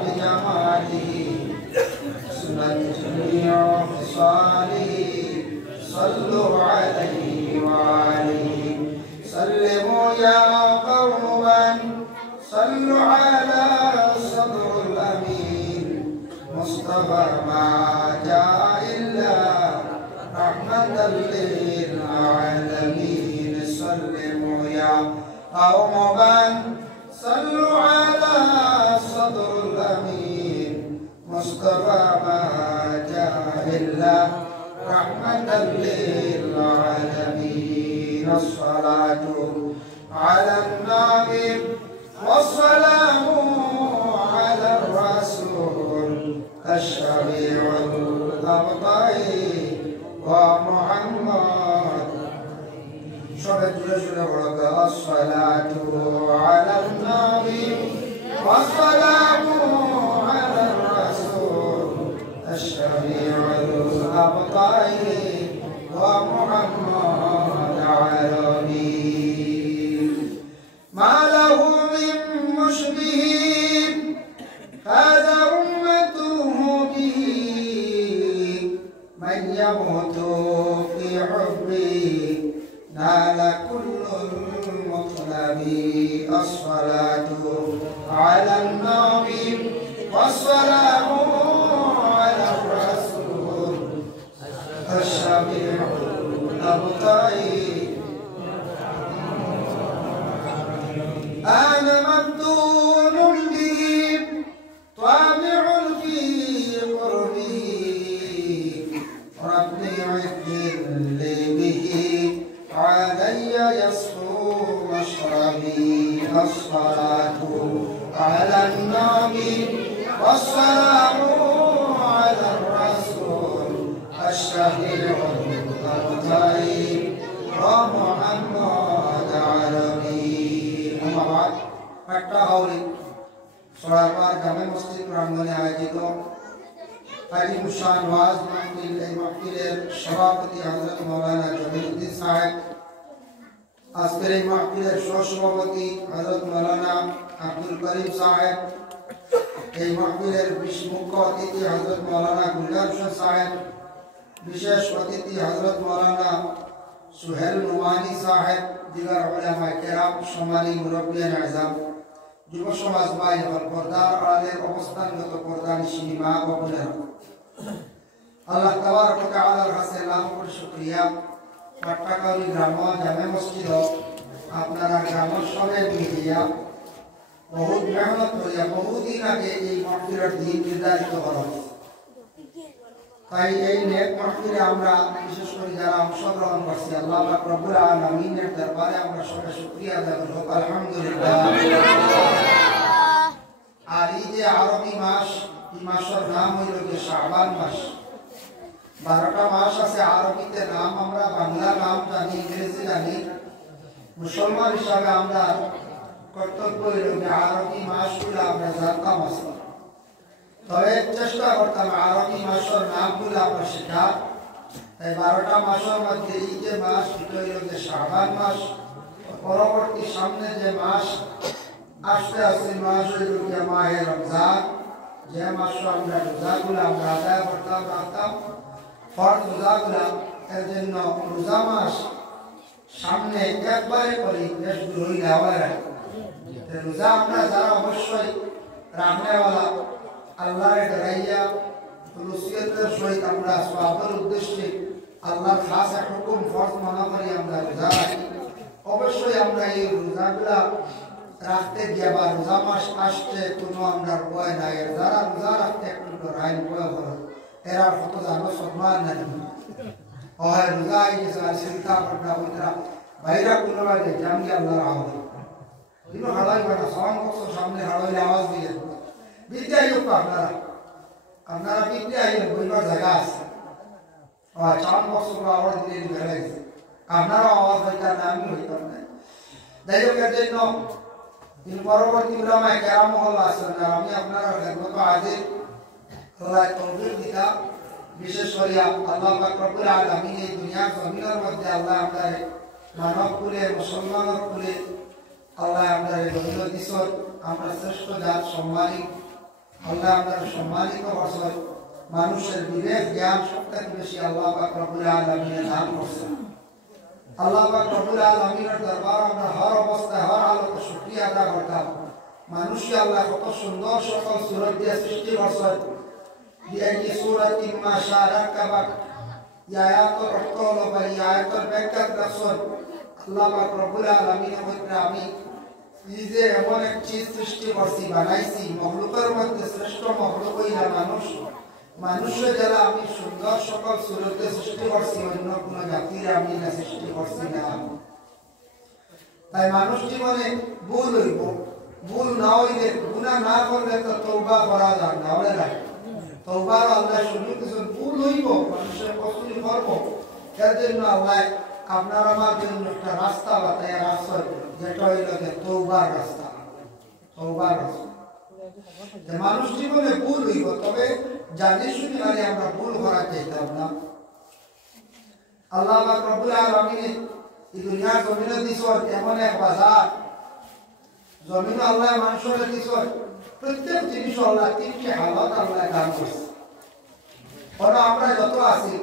بجماله سنت جميع خصاله صلوا عليه وآله سلموا يا قوما صلوا على الصدر الأمين مصطفى ما جاء إلا رحمة للعالمين سلموا يا قوما صلوا على الصدر الأمين مصطفى ما جاء إلا رحمة للعالمين الصلاة على النبي والسلام على الرسول الشفيع الأبطي ومحمد شهد رسول الصلاة على النبي والسلام على الرسول الشفيع الأبطي ومحمد عربي ما له من مشبه هذا أمته به من يموت في حبه نال كل المطلب الصلاة على النبي والسلام على الرسول الشفيع الأبطي أنا مفتون به طامع في قربه ربي عذل به علي يصفو مشربي الصلاة على النبي والسلام على الرسول الشفيع الأبطي ومحمد عربي أما بعد একটা হাওড়ি সরারপাড় জামে মসজিদ প্রাঙ্গণে আয়োজিত আজিম শান ওয়াজ মাহফিল এই মাহফিলের সভাপতি হযরত মাওলানা জমিরউদ্দিন সাহেব আজকের এই মাহফিলের সহ-সভাপতি হযরত মাওলানা আব্দুল করিম সাহেব এই মাহফিলের মুখ্য অতিথি হযরত মাওলানা গুলজার হোসেন সাহেব বিশেষ অতিথি হযরত মাওলানা সুহেল নুমানি সাহেব দিগার উলামা কেরাম সম্মানী মুরব্বিয়ান আযম যুব সমাজ ভাই এবং পর্দার আড়ালের অবস্থানগত পর্দানিশিনী মা ও বোনেরা আল্লাহ তাবারক ওয়া তাআলার কাছে লাখ কোটি শুকরিয়া পাট্টাকালী গ্রাম জামে মসজিদ আপনারা গ্রামের সবাই মিলিয়া বহুত মেহনত করিয়া বহুদিন আগে এই মাহফিলের দিন নির্ধারিত করা হয়েছে তাই এই নেক মাহফিলে আমরা বিশেষ করে যারা অংশগ্রহণ করছি আল্লাহ পাক রব্বুল আলামিনের দরবারে আমরা সবাই শুকরিয়া আদায় করব আলহামদুলিল্লাহ আর এই যে আরবি মাস এই মাসের নাম হইল যে শাবান মাস 12টা মাস আছে আরবিতে নাম আমরা বাংলা নাম জানি ইংরেজি জানি মুসলমান হিসাবে আমরা কর্তব্য হইল যে আরবি মাসগুলো আমরা জানতাম আসতাম তবে চেষ্টা করতাম আরবি মাসের নামগুলো আমরা শেখা তাই 12টা মাসের মধ্যে এই যে মাস এটা হইল যে শাবান মাস পরবর্তী সামনে যে মাস আসতে আসতে মাস হইল যে মাহে রমজান যে মাসে আমরা রোজাগুলো আমরা আদায় করতাম রাখতাম ফরজ রোজাগুলো এর জন্য রোজা মাস সামনে একবারে করি বেশ দূরই যাওয়ার রোজা আমরা যারা অবশ্যই রাখনেওয়ালা আল্লাহর ডরাইয়া রসিয়তের সহিত আমরা সওয়াবের উদ্দেশ্যে আল্লাহর খাস এক হুকুম ফরজ মনে করি আমরা রোজা রাখি অবশ্যই আমরা এই রোজাগুলা রাখতে গিয়ে বা রোজা মাস আসছে কোনো আমরা ভয় নাই যারা রোজা রাখতে একটু ডরাই ভয় করে এরা কত জানো সম্মান নাই হয় রোজা এই যে চিন্তা করনা ওইটা বাইরা কোনো বাজে জানি আল্লাহর আওয়াজ কিন্তু হালাই বানা সাউন্ড বক্সের সামনে হালাই আওয়াজ দিয়ে বিদ্যাই হোক আপনারা বিদ্যাই বইবার জায়গা আছে সাউন্ড বক্সের আওয়াজ দিয়ে বেড়ে গেছে আপনারা আওয়াজ হইতাম না আমি হইতাম না যাই হোক এর জন্য পরবর্তী উলামায়ে কেরাম মহল্লা আছেন আমি আপনারা খেদমত হাজির খোলায় তৌফিক দিতা বিশেষ করে আল্লাহ পাক রব্বুল আলামিন এই দুনিয়ার জমিনের মধ্যে আল্লাহ আমাদের মানব কুলে মুসলমানের কুলে আল্লাহ আমাদের দলিল দিছর আমরা শ্রেষ্ঠ জাত সম্মানী আল্লাহ আপনার সম্মানিত বছর মানুষের বিবেক জ্ঞান সবথেকে বেশি আল্লাহ পাক রব্বুল আলামিনের দান করছেন। আল্লাহ পাক রব্বুল আলামিনের দরবার আমরা হর অবস্থায় হর হালতে শুকরিয়া আদা করতাম। মানুষকে আল্লাহ কত সুন্দর সকল সূরা দিয়ে সৃষ্টি করছেন। এই সূরাতি মা শারাকাবাক আয়াতের অর্থ হলো বা আয়াতের ব্যাখ্যা করছেন আল্লাহ পাক রব্বুল আলামিনের মধ্যে আমি এই যে এমন এক চিজ সৃষ্টি করছি বানাইছি মখলুকের মধ্যে শ্রেষ্ঠ মখলুক হইলা মানুষ। মানুষের যারা আমি সুন্দর সকল সুরতে সৃষ্টি করছি অন্য কোনো জাতির আমি না সৃষ্টি করছি না। তাই মানুষ জীবনে ভুল হইব, ভুল না হইলে গুনাহ না করলে তো তওবা করা যায় না। বলে না তওবার আল্লাহ শুরু কিছু ভুল হইব মানুষের কসুর করব, এর জন্য আল্লাহ আপনার আমার জন্য একটা রাস্তা বাতায় রাস্তা যেটা হইল যে তওবার রাস্তা। তওবার রাস্তা মানুষ জীবনে ভুল হইব, তবে জানি শুনি মানে আমরা ভুল করা চাইতাম না। আল্লাহ পাক রব্বুল আলামিন এই দুনিয়া জমিনে দিছেন এমন এক বাজার, জমিনে আল্লাহ মানুষের দিছেন প্রত্যেক জিনিস আল্লাহ তিনটি হালত আল্লাহ দান করছে। কারণ আমরা যত আছি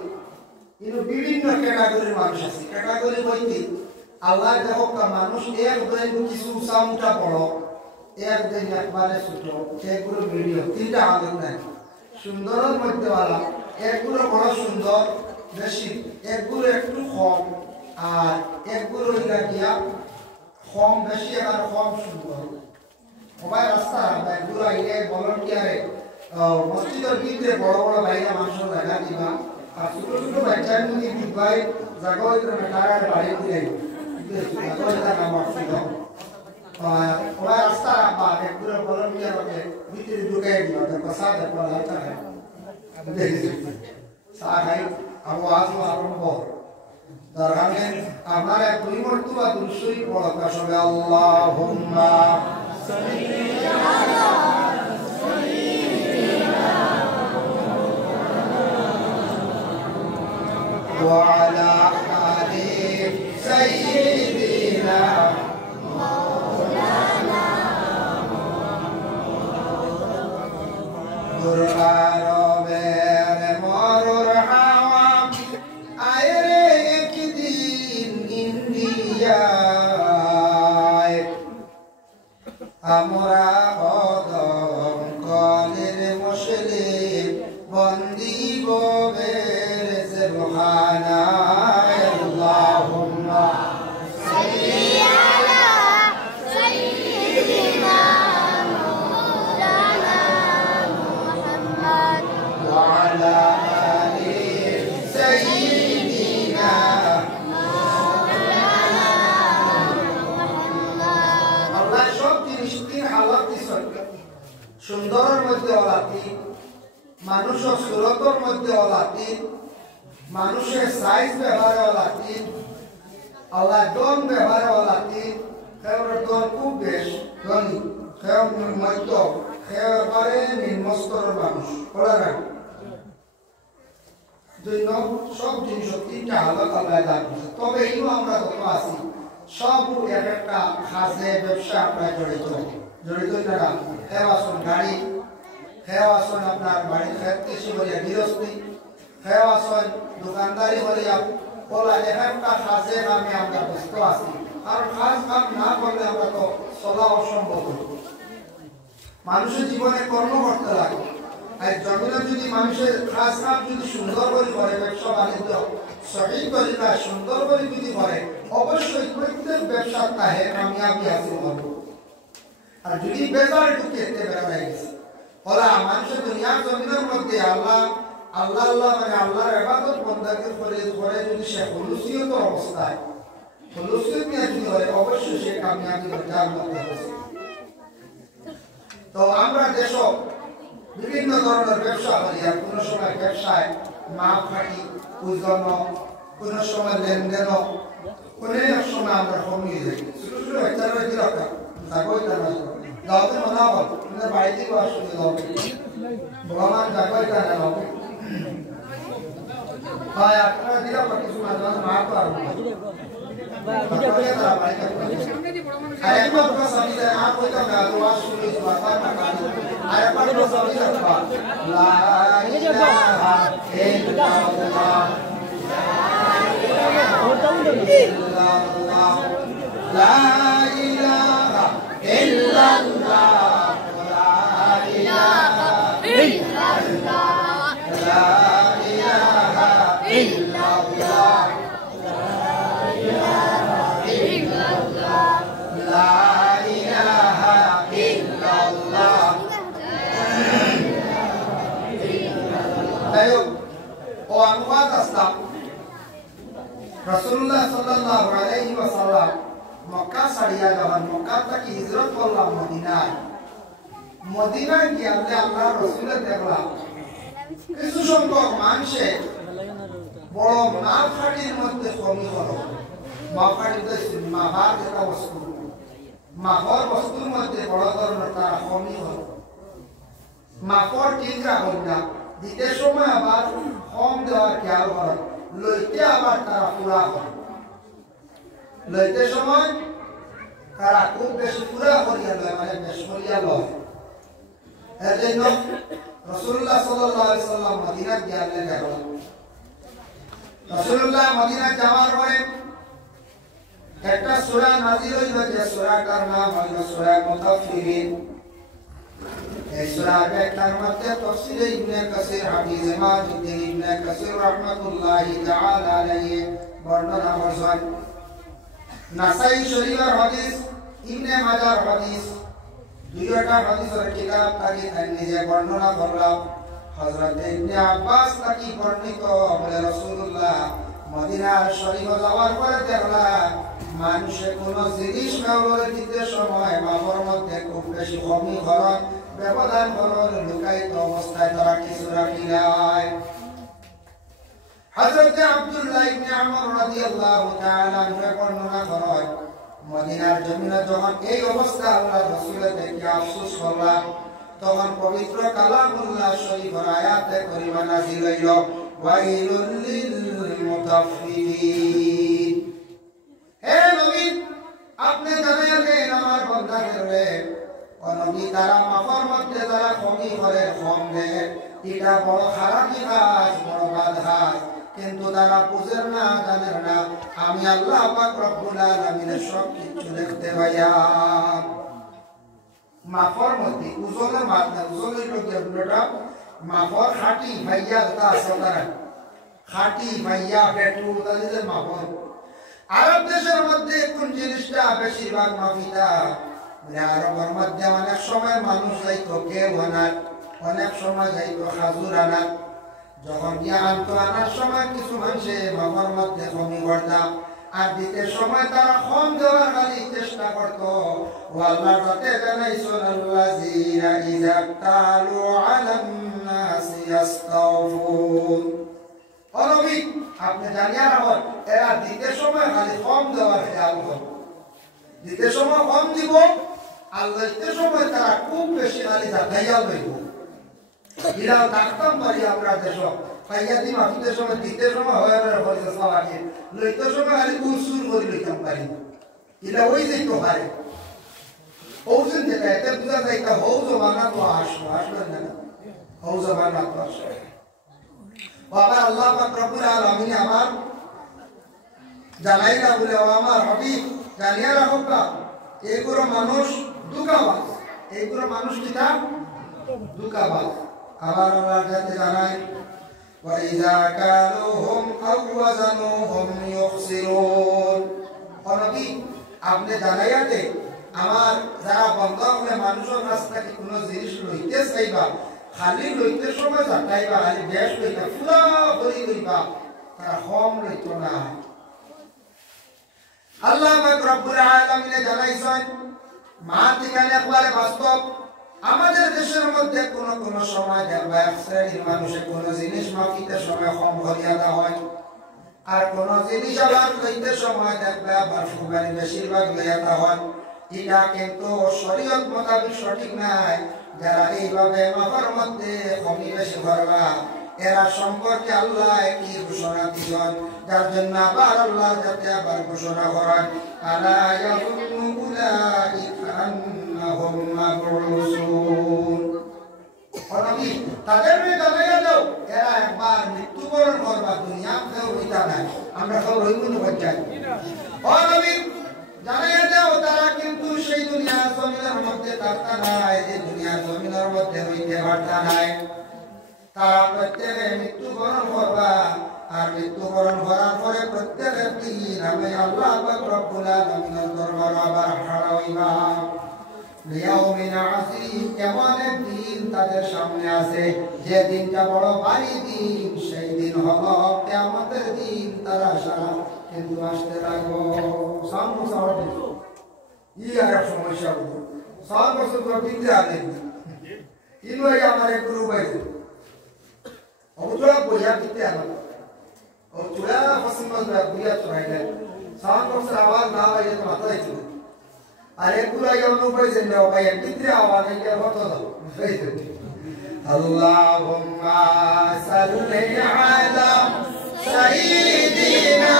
কিন্তু বিভিন্ন ক্যাটাগরির মানুষ আছে। ক্যাটাগরি বলতে আল্লাহ দেখো মানুষ এক দৈন কিছু উঁচা বড়, এক দিন একবারে ছোট, একগুলো ভিডিও তিনটা হালত নাই। সুন্দরের মধ্যে ওয়ালা একগুলো বড় সুন্দর বেশি, একগুলো একটু কম, আর একগুলো হইলা গিয়া কম বেশি আর কম সুন্দর। সবাই রাস্তা একগুলো আইলে ভলান্টিয়ারে মসজিদের ভিতরে বড় বড় বাইরে মানুষের জায়গা দিবা, আর ছোট ছোট বাচ্চার মধ্যে দিবাই জায়গা হইতে টাকার বাড়ি দিয়ে নাম আসছিল। সবাই রাস্তা রাখবা একগুলো ভলান্টিয়ারকে ভিতরে ঢুকাই দিবা, দেখো চা দেখো লালটা খাই চা খাই আবু আসবো আরম্ভ দরকার নেই। আমার এক দুই মর্তবা দুরূদ পড়া সবে আল্লাহুম্মা সাল্লি আলা সাইয়্যিদিনা ওয়া আলা আলি সাইয়্যিদিনা মাওলানা দুরবার আমরা কদম কলের মুসলিম বন্দি গোবের সুবহানা আল্লাহুম্মা সাল্লি আলা সাইয়্যিদিনা মাওলানা মুহাম্মদ ওয়া আলা আলি সাইয়্যিদিনা মাওলানা মুহাম্মদ। আল্লাহ সব জিনিস তিন হালত দিছেন। সুন্দরের মধ্যে অলাতি, মানুষের সুরতের মধ্যে অলাতি, মানুষের সাইজ ব্যবহারে অলাতি, আল্লাহ দন ব্যবহারে অলাতি। সেওর দন খুব বেশ ধনী, সেও মধ্য, সেও এবারে নিম্নস্তরের মানুষ বলে না। জন্য সব জিনিস তিনটা হালত আল্লাহ দান করছে। তবে এইও আমরা যত আছি সব এক একটা কাজে ব্যবসা আমরা জড়িত না। খেয়ে আসুন গাড়ি, খেয়ে আসুন আপনার বাড়ি কৃষি বলিয়া গৃহস্থী, খেয়ে আসুন দোকানদারি বলিয়া বলা এক একটা কাজে আমি আমরা ব্যস্ত আছি। আর কাজ কাম না করলে আমরা তো চলা অসম্ভব। মানুষের জীবনে কর্ম করতে লাগে। আর জমিনে যদি মানুষের কাজ কাম যদি সুন্দর করে করে, ব্যবসা বাণিজ্য সঠিক তরিকায় সুন্দর করে যদি করে, অবশ্যই প্রত্যেক ব্যবসার তাহে কামিয়াবি হাসিল হবে। আর যদি বেজার ঢুকে বেড়া গেছে ওরা মানুষের দুনিয়ার জমিনের মধ্যে আল্লাহ আল্লাহ আল্লাহ মানে আল্লাহর ইবাদত বন্দেগী করে যদি সে হুলুসিয়ত অবস্থায় হুলুসিয়ত নিয়ে যদি করে, অবশ্যই সে কামিয়াবি যার মধ্যে আছে। তো আমরা দেশ বিভিন্ন ধরনের ব্যবসা করি, আর কোনো সময় ব্যবসায় মাপ খাটি ওজন, কোনো সময় লেনদেন, কোনো সময় আমরা কমিয়ে যাই। ছোট ছোট বাচ্চারা কি রক্ষা যাবই তারা গাঁতে মনে হল বাড়িতে আসলে ভগবান যাবই তারা হবে ভাই আপনারা দিলা কিছু মাঝে মাঝে মার তো আর আরেকবার লা ইলাহা ইল্লাল্লাহ ইল্লাল্লাহ লা ইলাহা ইল্লাল্লাহ লা ইলাহা ইল্লাল্লাহ লা ইলাহা ইল্লাল্লাহ লা ইলাহা ইল্লাল্লাহ তাই ও অনুবাদ আসলাম রাসূলুল্লাহ সাল্লাল্লাহু আলাইহি ওয়াসাল্লাম মক্কা ছাড়িয়া যখন মক্কা থেকে হিজরত করলাম মদিনায় গিয়ে আল্লাহ রাসূলের দেখলাম কিছু সংখ্যক মানুষে বড় মাফাটির মধ্যে কমি হলো মাফাটিতে মাফার যেটা বস্তু মাফর বস্তুর মধ্যে বড় ধরনের তারা কমি হলো মাফর ঠিক রাখল না দিতে সময় আবার কম দেওয়ার খেয়াল করে লইতে আবার তারা পুরা হয় লইতে সময় তারা খুব বেশি পুরা করিয়া লয় মানে বেশ করিয়া লয় এর জন্য রাসূলুল্লাহ সাল্লাল্লাহু আলাইহি সাল্লাম মদিনা গিয়ে গেলেন রাসূলুল্লাহ মদিনা যাওয়ার পরে একটা সূরা নাযিল হইল যে সূরাটার নাম হলো সূরা মুতাফফিফিন এই সূরার একটার মধ্যে তাফসীরে ইবনে কাসির হাফিজ ইমামউদ্দিন ইবনে কাসির রাহমাতুল্লাহি তাআলা আলাইহি বর্ণনা করেছেন নাসাই শরীফের হাদিস ইবনে মাজার হাদিস দুইটা হাদিসের কিতাব থেকে নিজে বর্ণনা করলাম হযরত ইবনে আব্বাস থেকে বর্ণিত বলে রাসূলুল্লাহ মদিনা শরীফ যাওয়ার পরে দেখলাম মানুষে কোন জিনিস ব্যবহার দিতে সময় মাফর মধ্যে খুব বেশি কমি হরণ ব্যবধান হরণ লুকায়িত অবস্থায় তারা কিছু রাখি নাই হযরত আব্দুল্লাহ ইবনে আমর রাদিয়াল্লাহু তাআলা আনহু বর্ণনা করেন মদিনার জমিনে যখন এই অবস্থা আল্লাহর রাসূল দেখে আফসোস করলাম তখন পবিত্র কালামুল্লাহ শরীফের আয়াতে কারিমা নাযিল হইল ওয়াইলুল লিল মুতাফফিফিন হে নবী আপনি জানিয়ে দেন আমার বান্দাদেরকে ও নবী তারা মাফর মধ্যে তারা কমি করে কম দেয় এটা বড় খারাপি কাজ বড় বাধা কিন্তু তারা বুঝেন না জানেন না আমি আল্লাহ পাক রব্বুল আলামিনের সব কিছু দেখতে পাইয়া মাফর মধ্যে উজনের মাধ্যমে উজনের লোকটা মাফর খাটি ভাইয়া তা সদারা খাটি ভাইয়া পেটু তাদের মাফর আরব দেশের মধ্যে কোন জিনিসটা বেশিরভাগ মাফিতা আরবের মধ্যে অনেক সময় মানুষ যাইতো কেউ আনার অনেক সময় যাইতো খাজুর আনার যখন গিয়ে আনতো আনার সময় কিছু মানুষে মামার মধ্যে কমি করতাম আর দিতে সময় তারা কম দেওয়ার খালি চেষ্টা করতো ও আল্লাহ যাতে জানাইছেন আল্লাযীনা ইযা তালু আলান নাসি ইস্তাওফুন ও নবী আপনি জানিয়া রাখুন এরা দিতে সময় খালি কম দেওয়ার খেয়াল করবে দিতে সময় কম দিব আর লইতে সময় তারা খুব বেশি খালি যাতাইয়া লইব ইলাও ডাক্তাম পারি আমরা দেশ পাইয়া দিম আপনি সময় দিতে সময় হয়ে হয়েছে সবাইকে লইতে সময় খালি উৎসুর করে লইতাম পারি ইলা ওই যেতে পারে ওজন যেটা এতে বুঝা যাইতা হৌ জমানা তো আসবেন না হৌ জমানা তো আসবে বাবা আল্লাহ পাক রব্বুল আলামিন আমার জানাইলা বলে আমার হাবিব জানিয়া রাখবা এইগুলো মানুষ দুঃখাবাজ এইগুলো মানুষ কিনা দুঃখাবাজ আবার আল্লাহ যাতে জানাই ওয়াইযা কালুহুম আও ওয়াজানুহুম ইউখসিরুন ও নবী আপনি জানাইয়া দে আমার যারা বান্দা হলে মানুষের কাছ থেকে কোনো জিনিস লইতে চাইবা খালি লইতে সময় যাতাইবা খালি বেশ লইবা পুরা ভরি লইবা তারা কম লইতো না আল্লাহ পাক রব্বুল আলামিন জানাইছেন মা ঠিকানা একবারে বাস্তব আমাদের দেশের মধ্যে কোন কোন সময় দেখবা এক শ্রেণীর মানুষের কোন জিনিস মাপিতে সময় কম করিয়া দেওয়া হয় আর কোন জিনিস আবার লইতে সময় দেখবা আবার সুবারি বেশিরভাগ লইয়া দেওয়া হয় এটা কিন্তু শরীয়ত মোতাবেক সঠিক নাই যারা এইভাবে মাফার মধ্যে কমি বেশি করবা এরা সম্পর্কে আল্লাহ কি ঘোষণা দিয়েছেন যার জন্য আবার আল্লাহ যাতে আবার ঘোষণা করেন আলা ইয়াযুন্নু উলাইকা আন্নাহুম মাবউসুন ও নবী তাদের জানাইয়া দাও এরা একবার মৃত্যুবরণ করবা দুনিয়া কেউ হইতা নাই আমরা কেউ রইবনি বজ্জাই ও নবী জানাইয়া দাও তারা কিন্তু সেই দুনিয়ার জমিনের মধ্যে থাকতা নাই যে দুনিয়ার জমিনের মধ্যে হইতে পারতা নাই তারা প্রত্যেকে মৃত্যুবরণ করবা আর মৃত্যুবরণ করার পরে প্রত্যেকের দিন আমি আল্লাহ পাক রব্বুল আলামিনের দরবারে আবার হারা হইবা লিয়াউমিন আসির এমন একদিন তাদের সামনে আছে যে দিনটা বড় ভারী দিন সেই দিন হলো কিয়ামতের দিন তারা সারা কিন্তু আসতে লাগবো সামনে সামনে আর সমস্যা হলো সাত বছর তো দিতে আনে কিন্তু এই আমার এক গ্রুপ আছে অবুজা বইয়া দিতে আনো ও চুড়া পশ্চিম বঙ্গ বইয়া চড়াইলে সাত বছর আওয়াজ না হয় তো মাথায় ছিল আর একগুলো এমন হয়েছে না ভাই ভিতরে আওয়াজ এটা কত হয়েছে আল্লাহুম্মা সাল্লি আলা সাইয়্যিদিনা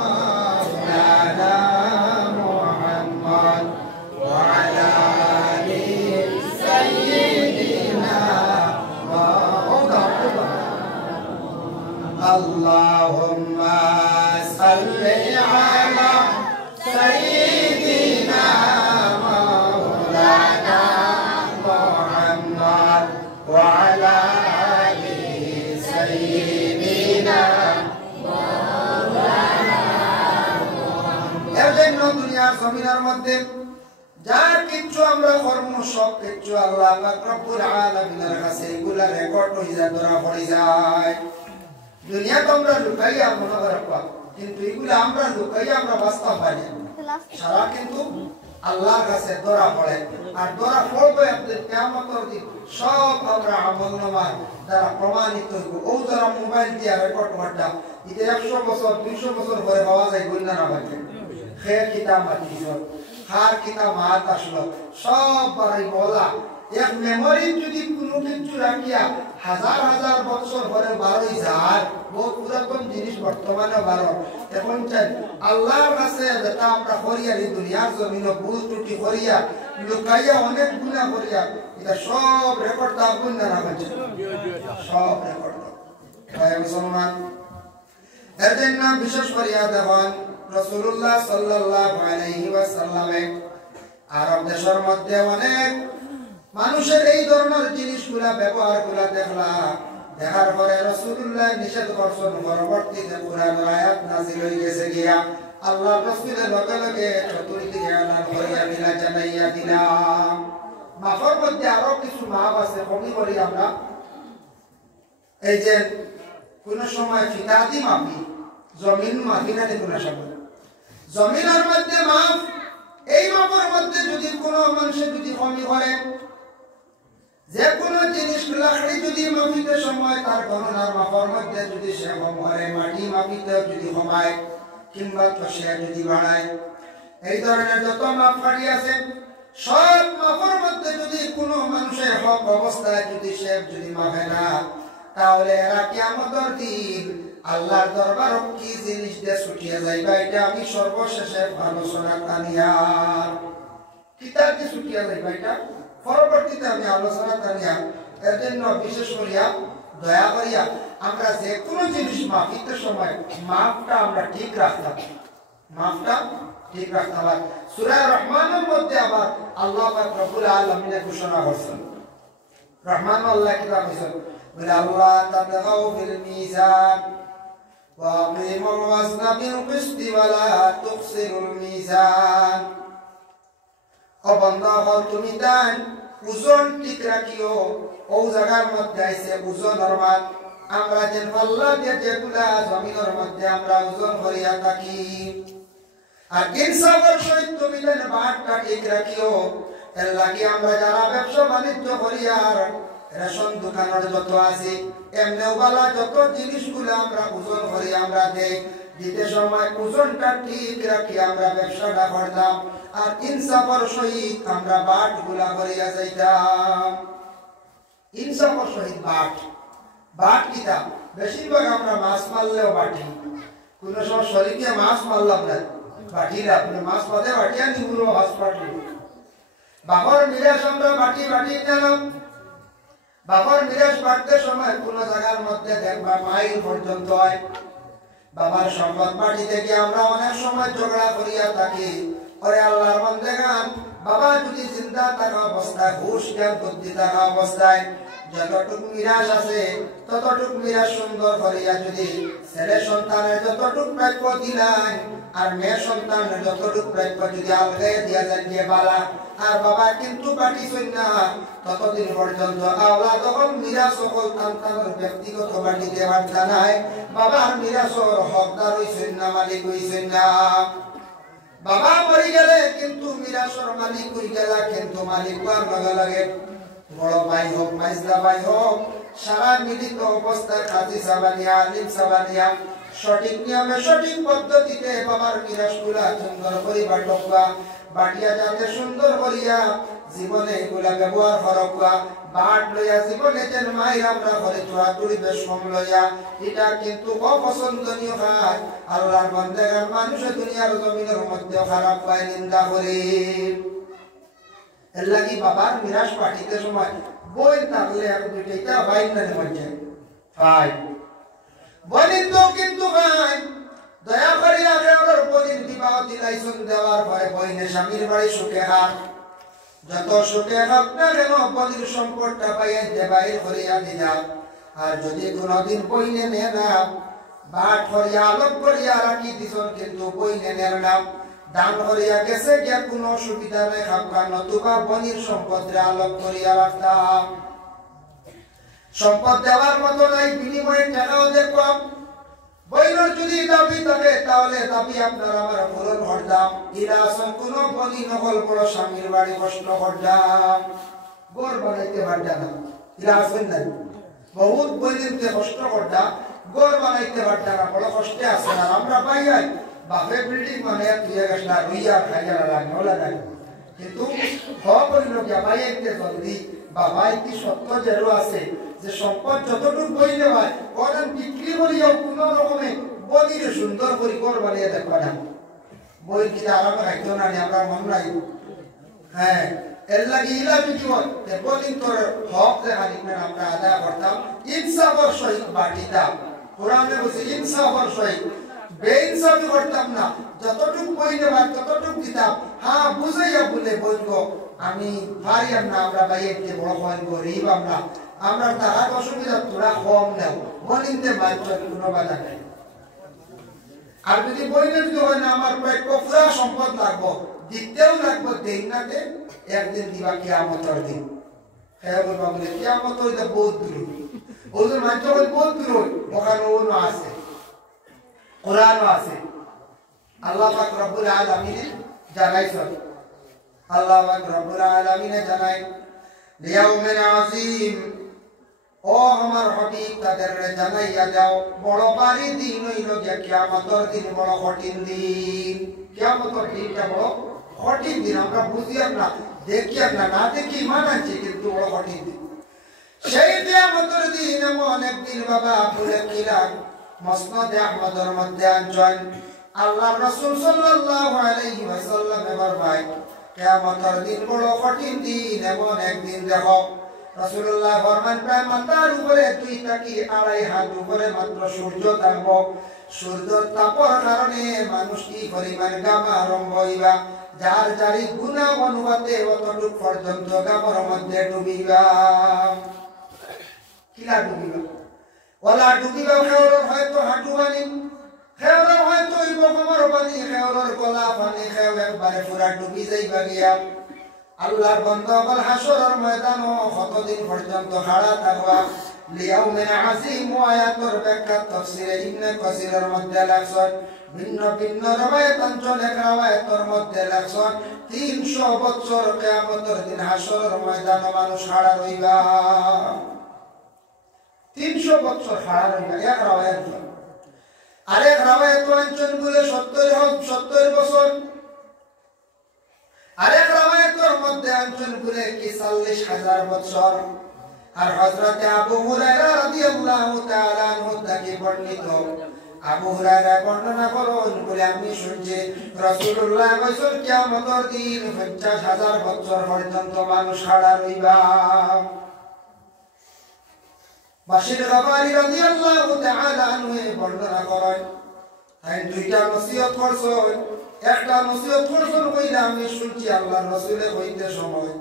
মাওলানা মুহাম্মদ ওয়া আলা আলি সাইয়্যিদিনা আল্লাহুম্মা সাল্লি আলা সাইয়্যিদিনা মাওলানা মুহাম্মদ ওয়া আলা আলি সাইয়্যিদিনা মাওলানা মুহাম্মদ এর জন্য দুনিয়ার জমিনের মধ্যে যা কিছু আমরা কর্ম সব কিছু আল্লাহ পাক রব্বুল আলামিনের কাছে এগুলা রেকর্ড হয়ে যায় ধরা পড়ে যায় দুনিয়া তো আমরা লুকাইয়া মনে রাখবা কিন্তু এগুলো আমরা লুকাইয়া আমরা বাস্তব পাই সারা কিন্তু আল্লাহর কাছে ধরা পড়ে আর ধরা পড়বে আপনাদের কিয়ামতের দিন সব আমরা আমলনামার দ্বারা প্রমাণিত হইব ও যারা মোবাইল দিয়ে রেকর্ড করটা এটা 100 বছর 200 বছর পরে পাওয়া যায় গুণনা না বাকি খেয়ে কিতাব মাতিস হার কিতাব মাত আসলো সব বাড়ি বলা এক মেমোরি যদি কোনো কিছু রাখিয়া হাজার হাজার বছর পরে 12,000 বহুত পুরাতন জিনিস বর্তমানে 12 এখন চাই আল্লাহর কাছে যেটা আমরা করিয়া এই দুনিয়ার জমিনে ভুল ত্রুটি করিয়া লুকাইয়া অনেক গুনাহ করিয়া এটা সব রেকর্ড তা কোন না রাখছে সব রেকর্ড হয় মুসলমান এর জন্য বিশেষ করিয়া দেখুন রাসূলুল্লাহ সাল্লাল্লাহু আলাইহি ওয়াসাল্লামে আরব দেশের মধ্যে অনেক মানুষের এই ধরনের জিনিসগুলা ব্যবহারগুলা দেখার পরে রাসূলুল্লাহ নিষেধ করছেন পরবর্তীতে কুরআনের আয়াত নাযিল হয়ে গেছে গিয়া আল্লাহ রাসূলের লগে লগে চতুর্দিকে এলান করিয়া দিলা জানাইয়া দিলাম মাফর মধ্যে আরো কিছু মাপ আছে কমি করি আমরা এই যে কোন সময় ফিতাদি মাপি জমিন মাপি না কোন সময় জমিনের মধ্যে মাপ এই মাপের মধ্যে যদি কোনো মানুষের যদি কমি করে যে কোনো জিনিস লাকড়ি যদি মাপিতে সময় তার গণনার মাপের মধ্যে যদি সে কম করে মাটি মাপিতে যদি কমায় কিংবা তো সে যদি বাড়ায় এই ধরনের যত মাপ কাটি আছে সব মাপের মধ্যে যদি কোনো মানুষের হক অবস্থায় যদি সে যদি মাপে না তাহলে এরা কিয়ামতের দিন আল্লাহর দরবারে কি জিনিস দিয়ে ছুটিয়ে যাইবা এটা আমি সর্বশেষে আলোচনা কানিয়া কিতাব কি ছুটিয়ে যাইবা এটা পরবর্তীতে আমি আলোচনা কানিয়া এর জন্য বিশেষ করিয়া দয়া করিয়া আমরা যে কোনো জিনিস মাপিতে সময় মাপটা আমরা ঠিক রাখতাম মাপটা ঠিক রাখতাম সূরা রহমানের মধ্যে আবার আল্লাহ পাক রব্বুল আলামিন ঘোষণা করেছেন রহমান আল্লাহ কি বলেছেন বলে আল্লাহ তাতাগাউ ফিল মিজান وَأَقِيمُوا الْوَزْنَ بِالْقِسْطِ وَلَا تُخْسِرُوا الْمِيزَانَ ও বান্দা হল তুমি তান ওজন ঠিক রাখিও ও জায়গার মধ্যে আইছে ওজন নরমাল আমরা যে পাল্লা দিয়ে যেগুলা জমিনের মধ্যে আমরা ওজন করিয়া থাকি আর ইনসাফের সহিত তুমি তান বাটটা ঠিক রাখিও এর লাগি আমরা যারা ব্যবসা বাণিজ্য করি আর রেশন দোকানের যত আছে এমনিও বালা যত জিনিসগুলো আমরা ওজন করি আমরা দেই দিতে সময় ওজনটা ঠিক রাখি আমরা ব্যবসাটা করতাম আর ইনসাফের সহিত আমরা বাটগুলা করিয়া যাইতাম ইনসাফের সহিত বাট কিতা বেশিরভাগ আমরা মাছ মারলেও বাটি কোন সময় শরীরে মাছ মারলাম না বাটিরা আপনি মাছ পাতে বাটিয়া নিগুলো হাসপাতাল বাবার মিরাজ আমরা বাটি নিলাম বাবার মিরাজ বাড়তে সময় কোন জায়গার মধ্যে দেখবা মাইল পর্যন্ত হয়। বাবার সম্পদ বাড়িতে গিয়ে আমরা অনেক সময় ঝগড়া করিয়া থাকি। ওরে আল্লাহর বান্দাগান, বাবা যদি জিন্দা থাকা অবস্থায়, হুশ জ্ঞান বুদ্ধি থাকা অবস্থায় যতটুকু মিরাজ আছে ততটুকু মিরাজ সুন্দর করিয়া যদি ছেলে সন্তানের যতটুকু প্রাপ্য দিলেন আর মেয়ে সন্তানের যতটুকু প্রাপ্য যদি আলগায় দিয়া যান গিয়ে বালা, আর বাবা কিন্তু পাঠিয়েছেন না ততদিন পর্যন্ত আওলা তখন মিরাজ সকল সন্তানের ব্যক্তিগত বাড়ি দেওয়ার জানায় বাবার মিরাজর হকদার হইছেন না, মালিক হইছেন না। বাবা মরে গেলে কিন্তু মিরাজর মালিক হই গেলা, কিন্তু মালিক হওয়ার লগে লগে বড় ভাই হোক মাইজদা ভাই হোক সারা মিলিত অবস্থায় কাজী সাবানিয়া আলিম সাবানিয়া সঠিক নিয়মে সঠিক পদ্ধতিতে বাবার মিরাজ গুলা সুন্দর করিবা টকবা বাটিয়া যাতে সুন্দর করিয়া জীবনে এগুলা ব্যবহার করবা। বাট লইয়া জীবনে যেন মায়ের আমরা ঘরে চোরাচুরি বেশ কম লইয়া, এটা কিন্তু অপছন্দনীয় কাজ। আল্লাহর বান্দাগান মানুষে দুনিয়ার জমিনের মধ্যে খারাপ পায়, নিন্দা করে। এর লাগি বাবার মিরাজ পাঠিতে সময় বই থাকলে আর দুইটা ভাই না মধ্যে ভাই বলিন তো কিন্তু ভাই দয়া করে আগে ওর বলিন বিবাহ দিলাইছন দেওয়ার পরে বইনে স্বামীর বাড়ি সুখে হাত যত সুখে হোক না কেন বলির সম্পদটা পাইয়া বাইর করিয়া দিলাম। আর যদি কোনদিন বইনে নে না বাট করিয়া আলোক করিয়া রাখি দিছন কিন্তু বইনে নের নাম দান করিয়া গেছে গিয়া কোনো অসুবিধা নেই, খাপকা নতুবা বনির সম্পদরে আলোক করিয়া রাখতাম। সম্পদ দেওয়ার মতো নাই, বিনিময়ে টাকাও দেখলাম। বইনের যদি দাবি থাকে তাহলে দাবি আপনার আমার পূরণ করতাম। ইরা আসন কোনো বনি নকল বড় স্বামীর বাড়ি কষ্ট করতাম, গোর বানাইতে পারতাম না। ইরা আসেন নাই বহুত বইনিতে কষ্ট করতাম, গোর বানাইতে পারতাম না, বড় কষ্টে আছে। আর আমরা পাইয়াই বাপে বিল্ডিং মানে তুই গেছলা রুইয়া খাইয়া লাগে ওলা লাগে, কিন্তু হইল কি বাইতে জলদি বাবাই কি সত্য যেরো আছে যে সম্পদ যতটুকু বইলে হয় ওরা বিক্রি করিয়াও কোন রকমে বলিরে সুন্দর করে ঘর বানিয়ে দেখবা না। বই কি আরামে খাইতো না আমরা মন নাই। হ্যাঁ এর লাগি ইলা বিক্রি হয় বলিন তোর হক দেখালি আমরা আদায় করতাম ইনসাফর সহিত বাটিতাম। কোরআনে বলছে ইনসাফর সহিত, বেইনসাফি করতাম না। যতটুক বই নেবার ততটুক দিতাম। হ্যাঁ বুঝাইয়া বলে বলব আমি পারিয়াম না, আমরা বাইরে বড় হয় গরিব, আমরা তারা অসুবিধা তোরা কম নেও বলিতে বাচ্চা কোনো বাধা নেই। আর যদি বইনে যদি হয় না আমার প্রায় পুরা সম্পদ লাগবো, দিতেও লাগবো, দেই না দে একদিন দিবা কিয়ামতের দিন। হ্যাঁ বলবা বলে কিয়ামত হইতে বহুত দূর, ওদের মাঝে বহুত দূর, ওখানে অন্য আছে, কোরআনও আছে। আল্লাহ পাক রব্বুল আলামিন জানাইছেন, আল্লাহ পাক রব্বুল আলামিন জানাই লিয়াউমিন আযীম, ও আমার হাবিব তাদের জানাইয়া দাও বড় ভারী দিন হইল যে কিয়ামতের দিন, বড় কঠিন দিন। কিয়ামতের দিনটা বড় কঠিন দিন, আমরা বুঝিয়াম না, দেখিয়াম না, না দেখি ইমান আনছি, কিন্তু বড় কঠিন দিন। সেই কিয়ামতের দিন এমন একদিন বাবা বলে কিলাম মুসনাদে আহমদের মধ্যে আনছেন আল্লাহর রাসূল সাল্লাল্লাহু আলাইহি ওয়াসাল্লাম এবার ভাই কিয়ামতের দিন বড় কঠিন দিন, এমন একদিন দেখো রাসূলুল্লাহ ফরমান প্রায় মাথার উপরে 2 থেকে 2.5 হাত উপরে মাত্র সূর্য থাকবো। সূর্যের তাপের কারণে মানুষ কি পরিমাণ গামা আরম্ভ হইবা, যার যারি গুনাহ অনুপাতে অতটুক পর্যন্ত গামার মধ্যে ডুবিবা। কিলা ডুবিবা? ওলা ডুবিবা খেওয়ার হয়তো হাঁটু বানি, খেওয়ার হয়তো ইবকমর বানি, খেওয়ার গলা পানি খেও একবারে পুরা ডুবি যাইবা গিয়া। আল্লাহর বান্দা বল হাসরের ময়দানে কতদিন পর্যন্ত খাড়া থাকবা। লিয়াউমিন আযীম আয়াতের ব্যাখ্যা তাফসীরে ইবনে কাসিরের মধ্যে লেখছেন, ভিন্ন ভিন্ন রওয়ায়াত অনেক রওয়ায়াতের মধ্যে লেখছেন 300 বছর কিয়ামতের দিন হাসরের ময়দানে মানুষ খাড়া রইবা। 300 বছর খাড়া রইবা এক রওয়ায়াত। আরেক রওয়ায়াত অঞ্চল বলে 70 বছর, আরেক রওয়ায়াতের মধ্যে অঞ্চল বলে কি 40,000 বছর। আর হযরত আবু হুরায়রা রাদিয়াল্লাহু তাআলা আনহু থেকে বর্ণিত, আবু হুরায়রা বর্ণনা করেন বলে আমি শুনছি রাসূলুল্লাহ কইছেন কিয়ামতের দিন 50,000 বছর পর্যন্ত মানুষ খাড়া রইবা। বাশির গাফারি রাদিয়াল্লাহু তাআলা আনহু বর্ণনা করেন তাই দুইটা নসিহত করছেন একটা নসিহত করছেন কইলা আমি শুনছি আল্লাহর রাসূলে কইতে সময়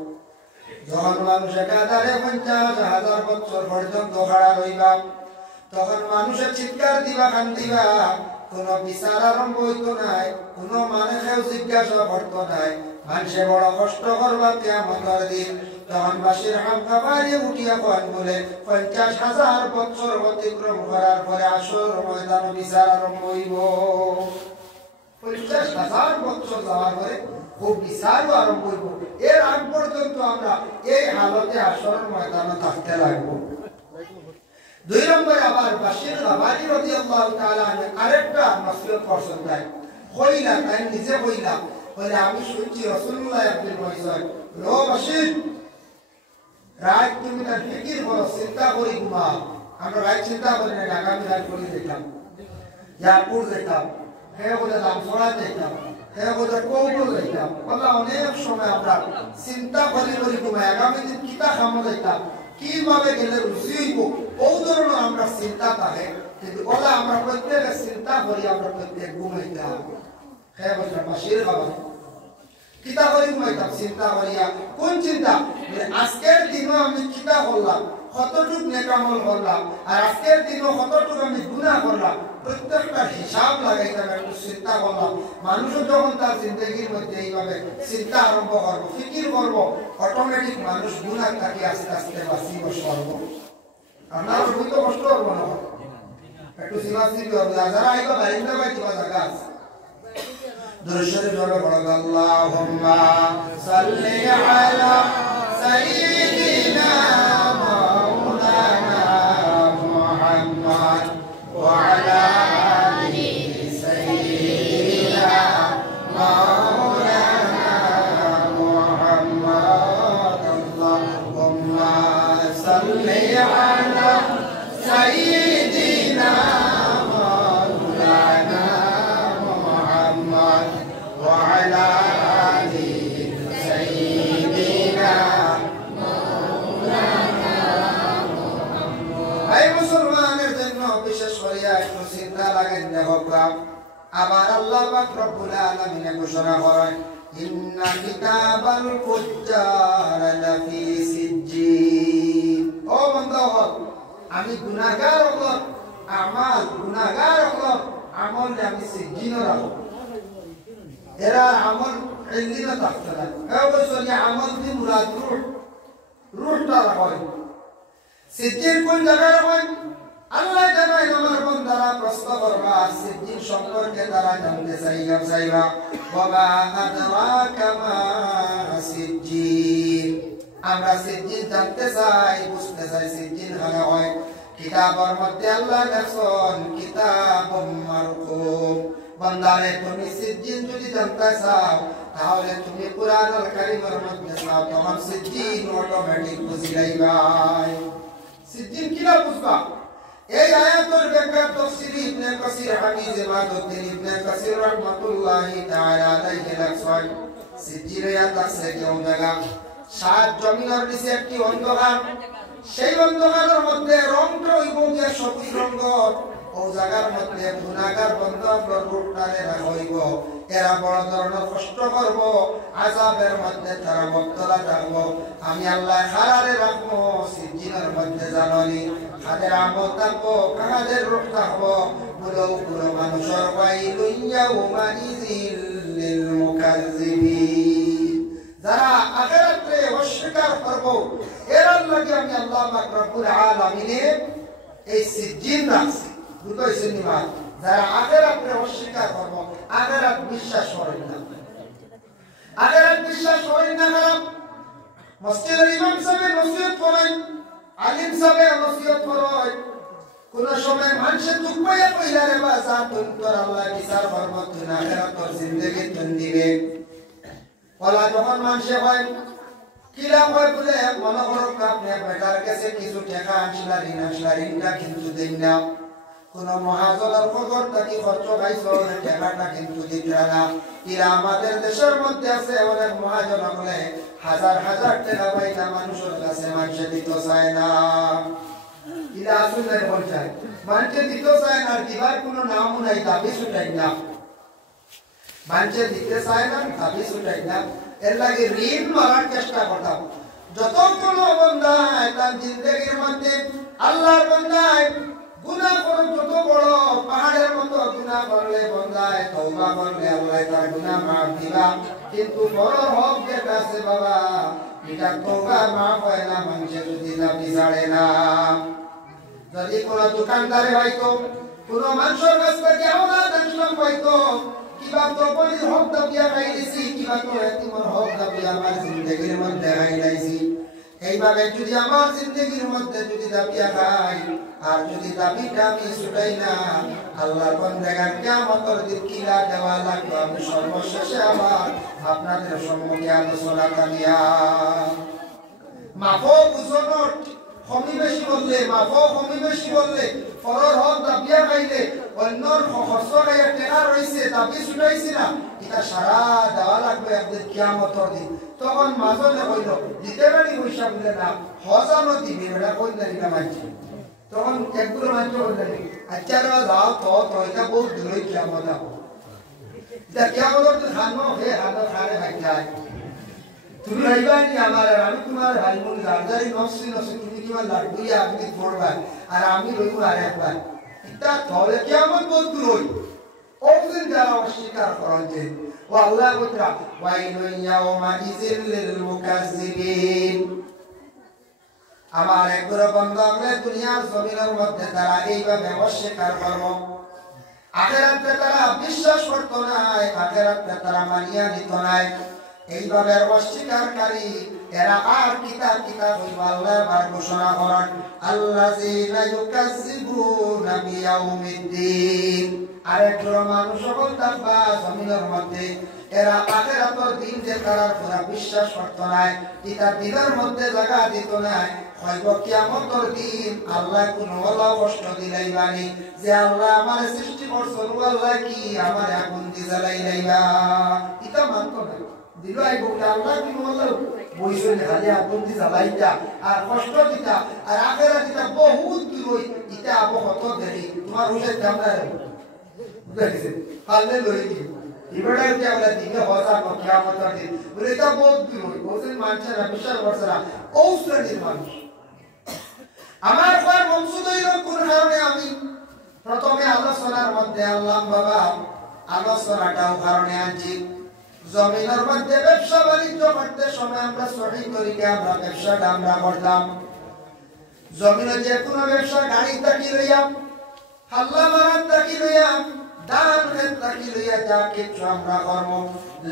যখন মানুষ একাধারে 50,000 বছর পর্যন্ত খাড়া রইবা তখন মানুষের চিৎকার দিবা কান্দিবা কোনো বিচার আরম্ভ হইতো নাই কোনো মানুষেও জিজ্ঞাসা করতো নাই মানুষে বড় কষ্ট করবা কিয়ামতের দিন তখন বাশির গাফারি উঠিয়া কন বলে 50,000 বছর অতিক্রম করার পরে আসল ময়দান বিচার আরম্ভ হইব 50,000 বছর যাওয়ার পরে খুব বিচারও আরম্ভ হইব এর আগ পর্যন্ত আমরা এই হালতে আসল ময়দানে থাকতে লাগবো। দুই নম্বরে আবার বাশির গাফারি রাদিয়াল্লাহু তাআলা আরেকটা নসিহত করছেন তাই কইলা তাই নিজে কইলা বলে আমি শুনছি রাসূলুল্লাহ একদিন কইছেন লো বাশির রাত তুমি তার ফিকির করো চিন্তা করি ঘুমাও আমরা রাত চিন্তা করি না আগামী রাত করি দেখলাম ইয়ারপুর দেখলাম হ্যাঁ বলে রামছড়া দেখলাম হ্যাঁ বলে কৌটুল দেখলাম বলে অনেক সময় আমরা চিন্তা করি করি ঘুমাই আগামী দিন কিতা খামো দেখলাম কিভাবে গেলে রুচি হইব ওই ধরনের আমরা চিন্তা থাকে কিন্তু বলে আমরা প্রত্যেকে চিন্তা করি আমরা প্রত্যেক ঘুমাইতাম হ্যাঁ বলে বাশির গাফারি কিতা করি ঘুমাইতাম চিন্তা করিয়া কোন চিন্তা আজকের দিনও আমি কিতা করলাম কতটুক নেকামল করলাম আর আজকের দিনও কতটুক আমি গুনাহ করলাম প্রত্যেকটা হিসাব লাগাইতাম একটু চিন্তা করলাম মানুষ যখন তার জিন্দগির মধ্যে এইভাবে চিন্তা আরম্ভ করবো ফিকির করবো অটোমেটিক মানুষ গুনাহ থাকি আস্তে আস্তে বাঁচিব সর্ব আপনার হয়তো কষ্ট করবো না একটু সীমাসি হবে যারা আইবা বারিন্দা বাই দিবা জায়গা আছে দুরুদ জোরে পড়ো আল্লাহুম্মা সাল্লি আলা সাইয়্যিদিনা মাওলানা মুহাম্মদ ওয়া আলা আলি সাইয়্যিদিনা মাওলানা মুহাম্মদ আল্লাহুম্মা সাল্লি আলা সাইয়্যিদিনা وعلى آل سيدنا مولانا محمد أي মুসলমানের জন্য বিশেষ করে একটু চিন্তা লাগেন দেখবাম আবার আল্লাহ পাক রব্বুল আলামিন ঘোষণা করেন ইন্না কিতাবাল ফুজ্জার লাফি সিজ্জিন ও বান্দাগণ আমি গুনাহগার হলাম আমাল গুনাহগার হলাম আমল আমি সিজ্জিনে রাখব এরা আমল ইল্লিনা তাহতালা অবশ্যই আমল দি মুরাদ রূহটা হয় সিজ্জিন কোন জায়গায় হয় আল্লাহ জানায় আমার বান্দারা প্রশ্ন করবা সিজ্জিন সম্পর্কে তারা জানতে চাইবা ওয়া আদরাকা মা সিজ্জিন আমরা সিজ্জিন জানতে চাই বুঝতে চাই সিজ্জিন কারা হয় কিতাবের মধ্যে আল্লাহ লেখেন কিতাবুম মারকুম বান্দারে তুমি সিজ্জিন যদি জানতে চাও তাহলে তুমি কুরআনুল কারীমের মধ্যে চাও তোমার সিজ্জিন অটোমেটিক বুঝি যাইবা সিজ্জিন কিলা বুঝবা এই আয়াতের ব্যাখ্যা তাফসীর ইবনে কাসির হাফিজ ইমাদউদ্দিন ইবনে কাসির রাহমাতুল্লাহি তাআলা আলাইহি লেখেন সিজ্জিনের আয়াতে কেউ জায়গা সাত জমিনের নিচে একটি অন্ধকার সেই অন্ধকারের মধ্যে রংটা হইব গিয়া সবুজ রঙের ও জায়গার মধ্যে গুনাহগার বান্দার রূপটারে হইব এরা বড় ধরনের কষ্ট করব আযাবের মধ্যে তারা মুবতলা থাকব আমি আল্লাহ হারারে রাখবো সিজ্জিনের মধ্যে জাননি হাতের আমল থাকবো কাহাদের রূপ থাকবো পুরো পুরো মানুষের ওয়াইলুন ইয়াউমা ইযিল লিল মুকাজ্জিবিন যারা আখিরাতে অস্বীকার করব এর লাগি আমি আল্লাহ পাক রব্বুল আলামিনের এই সিজ্জিন রাখছি দুটো সিনেমা যারা আখিরাতে অস্বীকার করব আখিরাত বিশ্বাস করেন না আখিরাত বিশ্বাস করেন না কারণ মসজিদের ইমাম সাহেব নসিহত করেন আলিম সাহেব নসিহত করেন কোন সময় মানুষের দুঃখ পাইয়া কইলা রে বাসা তুই তোর আল্লাহ বিচার করব তুই আখিরাতের জিন্দেগি তুই দিবে ওলা যখন মানুষে হয় কিলা হয় বলে মনে করো আপনি বেটার কাছে কিছু টাকা আনছিলা ঋণটা কিন্তু দেন না কোন মহাজনের খবর তাকে খরচ পাইছ টাকাটা কিন্তু দিতে না কিলা আমাদের দেশের মধ্যে আছে অনেক মহাজন বলে হাজার হাজার টাকা পাইতা মানুষের কাছে মানুষে দিতে চায় না কিলা এটা আসলে পৌঁছায় মানুষে দিতে চায় না দিবার কোনো নামও নাই দাবি ছুটাই না মানুষে দিতে চায় না দাবি ছুটাই না এর লাগে ঋণ মারার চেষ্টা করতাম যত কোনো বন্দায় তার জিন্দগির মধ্যে আল্লাহর বন্দায় গুনাহ করে যত বড় পাহাড়ের মতো গুনাহ করলে বন্দায় তওবা করলে আল্লাহ তার গুনাহ মাফ দিবা কিন্তু বড় হক যেটা আছে বাবা এটা তওবা মাফ হয় না মানুষে যদি দাবি ছাড়ে না যদি কোনো দোকানদারে হয়তো কোনো মানুষের কাছ থেকে আমরা দাম পাইতো কিবা তো বলি হক দাবিয়া খাইছি কিবা তো এতিমর হক দাবিয়া আমার জিন্দগির মধ্যে খাইলাইছি এইভাবে যদি আমার জিন্দগির মধ্যে যদি দাবিয়া খাই আর যদি দাবিটা আমি ছুটাই না আল্লাহর বান্দাগার কিয়ামতের দিন কিলা দেওয়া লাগবে আমি সর্বশেষে আবার আপনাদের সম্মুখে আলোচনা করিয়া মাফো বুঝনোর কমি বেশি বললে মাফো কমি বেশি বললে ফরর হক দাবিয়া খাইলে অন্যর খরচ খাইয়া টেকা রয়েছে দাবি ছুটাইছি না এটা সারা দেওয়া লাগবে একদিন কিয়ামতের দিন তখন মাজলে কইল দিতে পারি পয়সা বলে না হজানো দিবি এটা কই না এটা মানছি তখন একগুলো মানতে বললেন আচ্ছা যাও তো এটা বহুত দূরে কিয়ামত এটা কিয়ামতের দিন খানো হে খানো খারে ভাই তুমি ভাইবানি আমার আর আমি তোমার ভাই বোন জারজারি নসি নসি তুমি কিবা লাড়ুইয়া আমি পড়বা আর আমি রইব আর একবার এটা তবে কিয়ামত বহুত দূর হই ওদিন যারা অস্বীকার করেন যে ও আল্লাহ বলরা ওয়াইলুন ইয়াউমা ইযিল লিল মুকাজ্জিবিন আমার একবার বান্দা হলে দুনিয়ার জমিনের মধ্যে তারা এইভাবে অস্বীকার করব আখিরাতে তারা বিশ্বাস করত না আখিরাতে তারা মানিয়া নিত না এইভাবে অস্বীকারী এরা আর কিতাব হইবা আল্লাহ বার ঘোষণা করেন আল্লাযীনা ইউকাজ্জিবুনা বিয়াউমিদ্দিন আরেকজন মানুষ সকল থাকবা জমিনের মধ্যে এরা আখিরাতের দিন যে তারা পুরা বিশ্বাস করত না এটা দিনের মধ্যে জায়গা দিত না হইব কিয়ামতের দিন আল্লাহ কোন ওলা কষ্ট দিলাই বানি যে আল্লাহ আমার সৃষ্টি করছেন আল্লাহ কি আমার আগুন দি জ্বালাই লাইবা এটা মানত না দিল আইব আল্লাহ কি বললো বইসন খালি আগুন দি জ্বালাইতা আর কষ্ট দিতা আর আখিরাত দিতা বহুত দূর এটা আবো কত দেরি তোমার রোজে জানা বুঝাইছে পারলে লই দি ইবড়া কি আমরা দিনে হযা কিয়ামতের দিন বলে এটা বহুত দূর ওজন মানুষেরা বিশ্বাস করছে না ও শ্রেণীর মানুষ আমার পর মকসুদ হইল কোন কারণে আমি প্রথমে আলোচনার মধ্যে আল্লাহ বাবা আলোচনাটাও কারণে আনছি জমিনের মধ্যে ব্যবসা বাণিজ্য করতে সময় আমরা সঠিক তরিকে আমরা ব্যবসাটা আমরা করতাম জমিনে যে কোনো ব্যবসা গাড়ি তাকি লইয়া হাল্লা মারান তাকি লইয়া দান খেত তাকি লইয়া যা কিছু আমরা কর্ম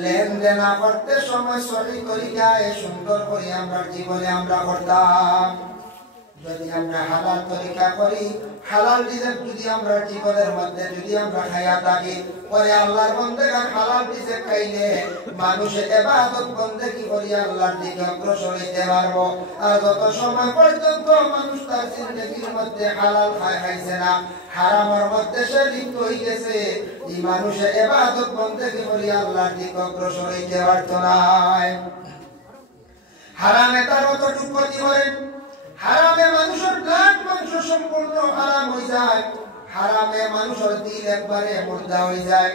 লেনদেন করতে সময় সঠিক তরিকায় সুন্দর করে আমরা জীবনে আমরা করতাম যদি আমরা হালাল তরিকা করি হালাল রিজিক যদি আমরা জীবনের মধ্যে যদি আমরা খায়া থাকি পরে আল্লাহর বান্দাগণ হালাল রিজিক খাইলে মানুষ ইবাদত বন্দেগী করি আল্লাহর দিকে অগ্রসর হইতে পারবো আর যত সময় পর্যন্ত মানুষ তার জিন্দেগীর মধ্যে হালাল খাইছে না হারামের মধ্যে সে লিপ্ত হয়ে গেছে এই মানুষ ইবাদত বন্দেগী করি আল্লাহর দিকে অগ্রসর হইতে পারতো না হারামে তার অতটুকু ক্ষতি করে হারামে মানুষের গান মাংস সম্পূর্ণ হারাম হয়ে যায় হারামে মানুষের দিল একবারে মুর্দা হয়ে যায়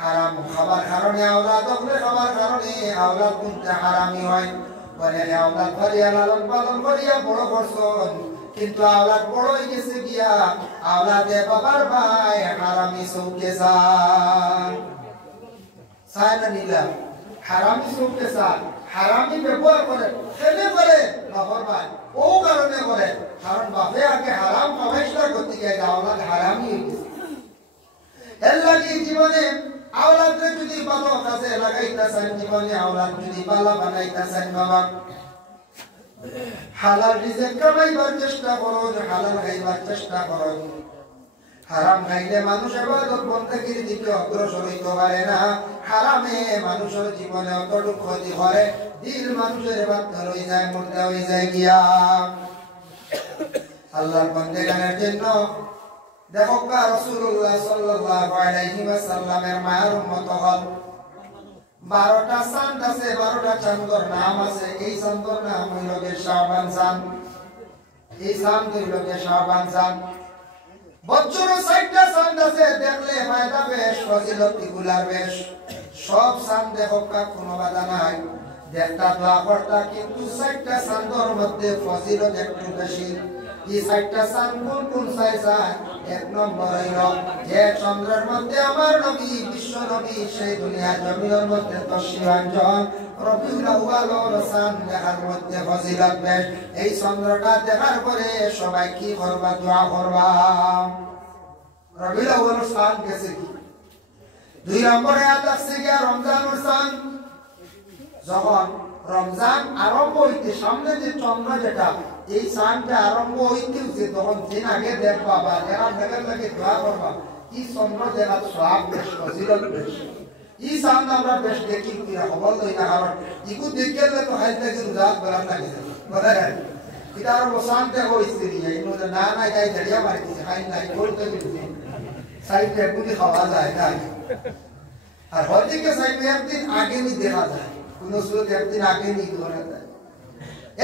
হারাম খাবার কারণে আওলাদ হলে খাবার কারণে আওলাদ কিন্তু হারামি হয় বলে আওলাদ করিয়া লালন পালন করিয়া বড় করছেন কিন্তু আওলাদ বড় হয়ে গেছে গিয়া আওলাদে বাবার ভাই হারামি চৌকে চায় না নিলা হারামি চৌকে চায় হারামি ব্যবহার করে খেলে করে বাবার ভাই ও কারণে করে কারণ বাপে আগে হারাম কামাইশটা করতে গিয়ে আওলাদ হারামি হয়ে গেছে এর লাগে জীবনে আওলাদকে যদি ভালো কাজে লাগাইতেছেন জীবনে আওলাদ যদি ভালো বানাইতেছেন বাবা হালাল রিজিক কামাইবার চেষ্টা করুন হালাল খাইবার চেষ্টা করুন হারাম খাইলে মানুষ ইবাদত বন্দেগীর দিকে অগ্রসর হইতে পারে না হারামে মানুষের জীবনে অতটুকু ক্ষতি করে দিল মানুষের বাধ্য হয়ে যায় মুর্দা হয়ে যায় গিয়া আল্লাহর বান্দাগণের জন্য দেখো রাসূলুল্লাহ সাল্লাল্লাহু আলাইহি ওয়াসাল্লামের মায়ের উম্মত হল 12টা চাঁদ আছে 12টা চাঁদের নাম আছে এই চাঁদের নাম হইল শাবান চাঁদ এই চাঁদ হইল কে শাবান চাঁদ বছরে 60টা চাঁদ আছে দেখলে ফায়দা বেশ ফজিলত এগুলার বেশ সব চাঁদ দেখো কোনো বাধা নাই দেখতা দোয়া করতা কিন্তু 60টা চাঁদের মধ্যে ফজিলত একটু বেশি এই 60টা চাঁদ কোন চাঁদ এক নম্বর হইল যে চন্দ্রের মধ্যে আমার নবী বিশ্ব নবী সেই দুনিয়ার জমিনের মধ্যে তশরিফাঞ্জন রবিউল আউয়াল চাঁদ দেখার মধ্যে ফজিলত বেশ এই চন্দ্রটা দেখার পরে সবাই কি করবা দোয়া করবা রবিউল আউয়াল চাঁদ গেছে কি 2 নম্বরে আসছে কি রমজানুল চাঁদ যখন রমজান আরম্ভ হইতে সামনে যে চন্দ্র যেটা এই চাঁদটা আরম্ভ হইতে হচ্ছে তখন দিন আগে দেখবা বা দেখার দেখার লাগে দোয়া করবা কি চন্দ্র দেখার সব বেশ ফজিলত বেশ এই চাঁদ আমরা বেশ দেখি খবর লই না কারণ ইকু দেখলে তো হাই থেকে রাত বেলা লাগে বলে এটা আর বসান দেখো স্ত্রী এই না না যাই দাঁড়িয়ে মারতেছে হাই নাই করতে দিতে সাইডে এগুলি খাওয়া যায় না আর হয়তো কে সাইডে একদিন আগে নি দেখা যায় কোন সুরত একদিন আগে নি করা যায়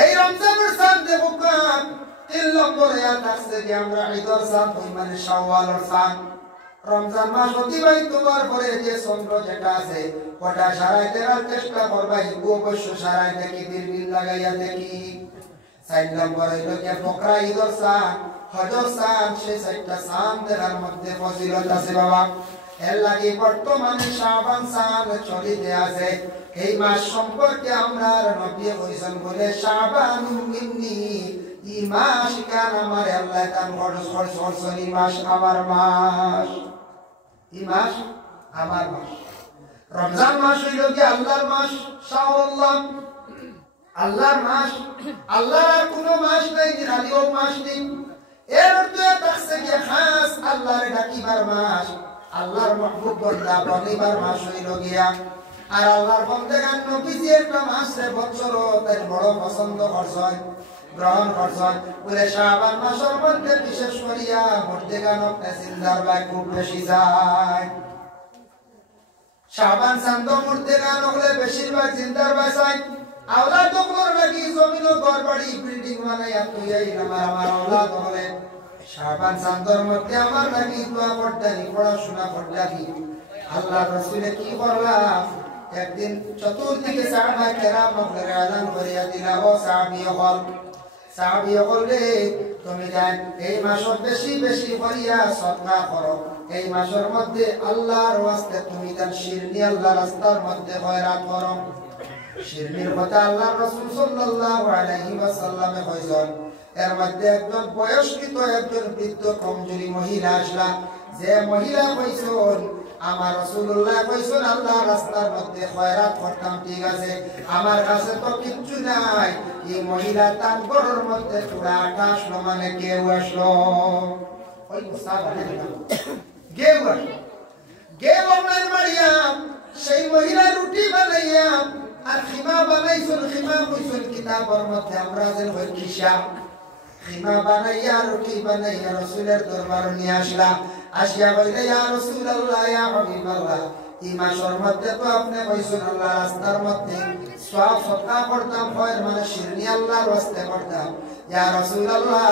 এই রমজানের চাঁদ দেখো কান 3 নম্বরে আসছে যে আমরা ঈদের চাঁদ হই মানে শাওয়ালের চাঁদ রমজান মাস অতিবাহিত হওয়ার পরে যে চন্দ্র যেটা আছে ওটা সারাই দেওয়ার চেষ্টা করবা ইগু অবশ্য সারাই দেখি দিল লাগাইয়া দেখি 4 নম্বর হইল যে বকরা ঈদের চাঁদ হজর চাঁদ সেই 4টা চাঁদ দেখার মধ্যে ফজিলত আছে বাবা এর লাগি বর্তমানে শাবান চাঁদ চলিতে আছে এই মাস সম্পর্কে আমরা নবী কইছেন বলে শাবানু মিন্নি এই মাস কান আমার আল্লাহ তার সরসরি মাস আমার মাস এই মাস আমার মাস রমজান মাস হইল কি আল্লাহর মাস শাওয়াল্লাহ আল্লাহর মাস আল্লাহর কোনো মাস নাই নিরালিও মাস নেই এর অর্থ থাকছে কি খাস আল্লাহর ডাকিবার মাস আল্লাহর মাহবুব বান্দা বনিবার মাস হইল গিয়া আর আল্লাহর বান্দাগান নবীজি একটা মাসে বছর তার বড় পছন্দ করছেন গ্রহণ করছেন বলে শাবান মাসের মধ্যে বিশেষ করিয়া মর্দেগান জিন্দার বাই খুব বেশি যায় শাবান চাঁদ মর্দেগান হলে বেশিরভাগ জিন্দার বাই যায় আওলাদ গুলোর লাগি জমিন ঘর বাড়ি বিল্ডিং বানাইয়া তুইয়াই আমার আওলাদ হলে শাবান চাঁদের মধ্যে আমার লাগি দোয়া করতানি পড়াশোনা করতানি আল্লাহ রাসূলে কি করলাম একদিন চতুর্দিকে সাহাবা কেরাম করে আযান করিয়া দিলা ও সাহাবী হল রে তুমি জান এই মাসে বেশি বেশি করিয়া সদকা করো এই মাসের মধ্যে আল্লাহর ওয়াস্তে তুমি তার শিরনি আল্লাহর রাস্তার মধ্যে খয়রাত করো শিরনির কথা আল্লাহর রাসূল সাল্লাল্লাহু আলাইহি ওয়াসাল্লামে কইছেন এর মধ্যে একজন বয়স্কৃত একজন বৃদ্ধ কমজোরি মহিলা আসলা যে মহিলা কইছেন আমার রাসূলুল্লাহ কইছেন আল্লাহর রাস্তার মধ্যে খয়রাত করতাম ঠিক আছে আমার কাছে তো কিচ্ছু নাই এই মহিলা তার ঘরের মধ্যে পুরা আকাশ মানে কেউ আসলো ওই মুস্তাফা কেউ আসলো কেউ আমার মারিয়া সেই মহিলা রুটি বানাইয়া আর খিমা বানাইছেন খিমা কইছেন কিতাবের মধ্যে আমরা যে হই কিসা খিমা বানাইয়া রুটি বানাইয়া রাসূলের দরবারে নিয়ে আসলা আসিয়া বলে ইয়া রাসূলুল্লাহ ইয়া হাবিবাল্লাহ এই মাসের মধ্যে তো আপনি কইছেন আল্লাহর রাস্তার মধ্যে সওয়াব সদকা করতাম হয় মানে শিরনি আল্লাহর রাস্তায় করতাম ইয়া রাসূলুল্লাহ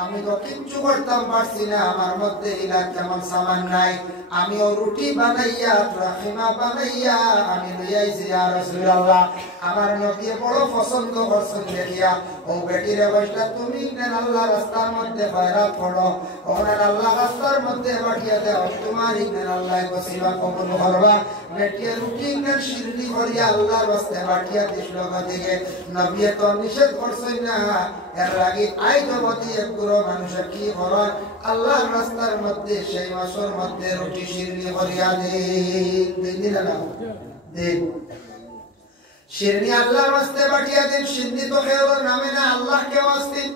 আমি তো কিচ্ছু করতাম পারছি না আমার মধ্যে ইলা কেমন সামান নাই আমি ও রুটি বানাইয়া খিমা বানাইয়া আমি লই আইছি ইয়া রাসূলুল্লাহ আমার নবী বড় পছন্দ করছেন দেখিয়া ও বেটিরে বসটা তুমি নেন আল্লাহ রাস্তার মধ্যে খয়রাত করো ওনার আল্লাহ রাস্তার মধ্যে বাটিয়া দাও তোমার ইগনেন আল্লাহ বসিবা কবুল করবা বেটিয়ে রুটি নেন শিরনি করিয়া আল্লাহর রাস্তায় বাটিয়া দিছিল গদিকে নবী তো নিষেধ করছেন না এর লাগি আইজবতি একগুলো মানুষের কি করেন আল্লাহর রাস্তার মধ্যে সেই মাসের মধ্যে রুটি শিরনি করিয়া দিন না দিন শিরনি আল্লাহর রাস্তায় বাটিয়া দিন শিরনি তো কেউ নামে না আল্লাহ কেউ আসতেন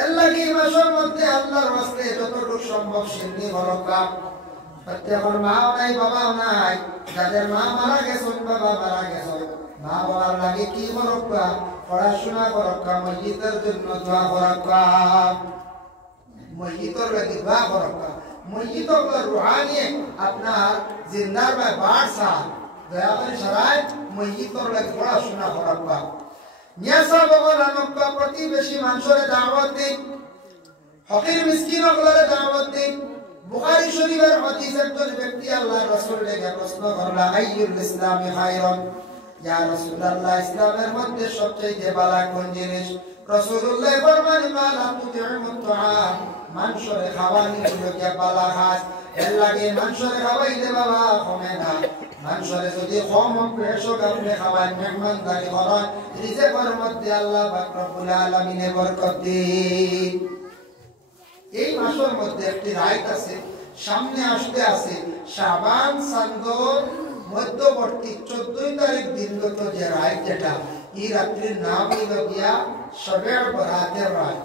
এর লাগি মাসের মধ্যে আল্লাহর রাস্তায় যতটুকু সম্ভব শিরনি হরকা প্রত্যেকের মাও নাই বাবাও নাই যাদের মা মারা গেছেন বাবা মারা গেছেন মা বাবার লাগে কি হরকা পড়াশোনা করক্কা মসজিদের জন্য দোয়া করক্কা মসজিদের লাগে দোয়া করক্কা মসজিদের রুহানি আপনার জিন্দার বাই বাড়সা দয়া করে সরাই মসজিদের লাগে পড়াশোনা করক্কা নিয়াসা বগলা মক্কা প্রতিবেশী মানুষের দাওয়াত দিন ফকির মিসকিন ওগুলোর দাওয়াত দিন বুখারী শরীফের হাদিস একজন ব্যক্তি আল্লাহর রাসূল ডেকে প্রশ্ন করলা আইয়ুল ইসলামি খায়রুন ইয়া রাসূলুল্লাহ ইসলামের মধ্যে সবচেয়ে ভালো কোন জিনিস রাসূলুল্লাহ ফরমান মালা তুতিউমুত তুআম মানুষের খাওয়ানি গুলোকে ভালো খাস এর লাগে মানুষের খাওয়াইলে বাবা কমে না মানুষের যদি কম পেশো আপনি খাওয়ান মেহমানদারি করেন রিজিকের মধ্যে আল্লাহ পাক রব্বুল আলামিনে বরকত দিন এই মাসের মধ্যে একটি রাত আছে সামনে আসতে আছে শাবান চাঁদের মধ্যবর্তী 14 তারিখ দিনগত যে রাত যেটা এই রাত্রির নাম হলো গিয়া শবে বরাতের রাত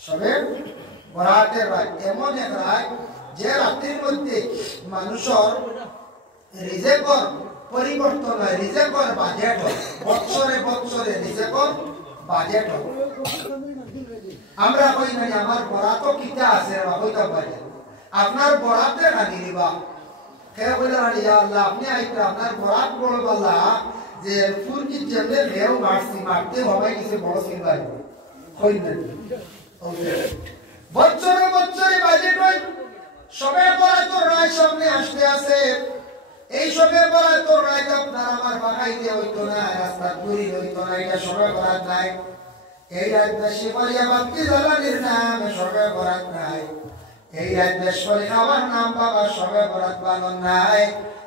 শবে বরাতের রাত এমন এক রাত যে রাত্রির মধ্যে মানুষের রিজিকের পরিবর্তন হয় রিজিকের বাজেট হয় বছরে বছরে রিজিকের বাজেট হয় আমরা কই না আমার বরাতও কিটা আছে বা কইতা পারে আপনার বরাতে খালি দিবা কে কইলা না ইয়া আল্লাহ আপনি আইতা আপনার বরাত বড় বলা যে ফুল কি জেলে বেও মারতে হবে কিছু বড় সিনবাই কই না বছরে বছরে বাজেট হয় সবে বরাত রায় সামনে আসতে আছে এই সবে বরাত রায় আপনার আমার বাগাইতে হইতো না রাস্তা দূরি হইতো না এটা সবে বরাত নাই এই রাত বেশি করিয়া বাতি জ্বালানির নাম সবে বরাত নাই এই রাত বেশ করে খাওয়ার নাম বাবা সবে বরাত পালন নাই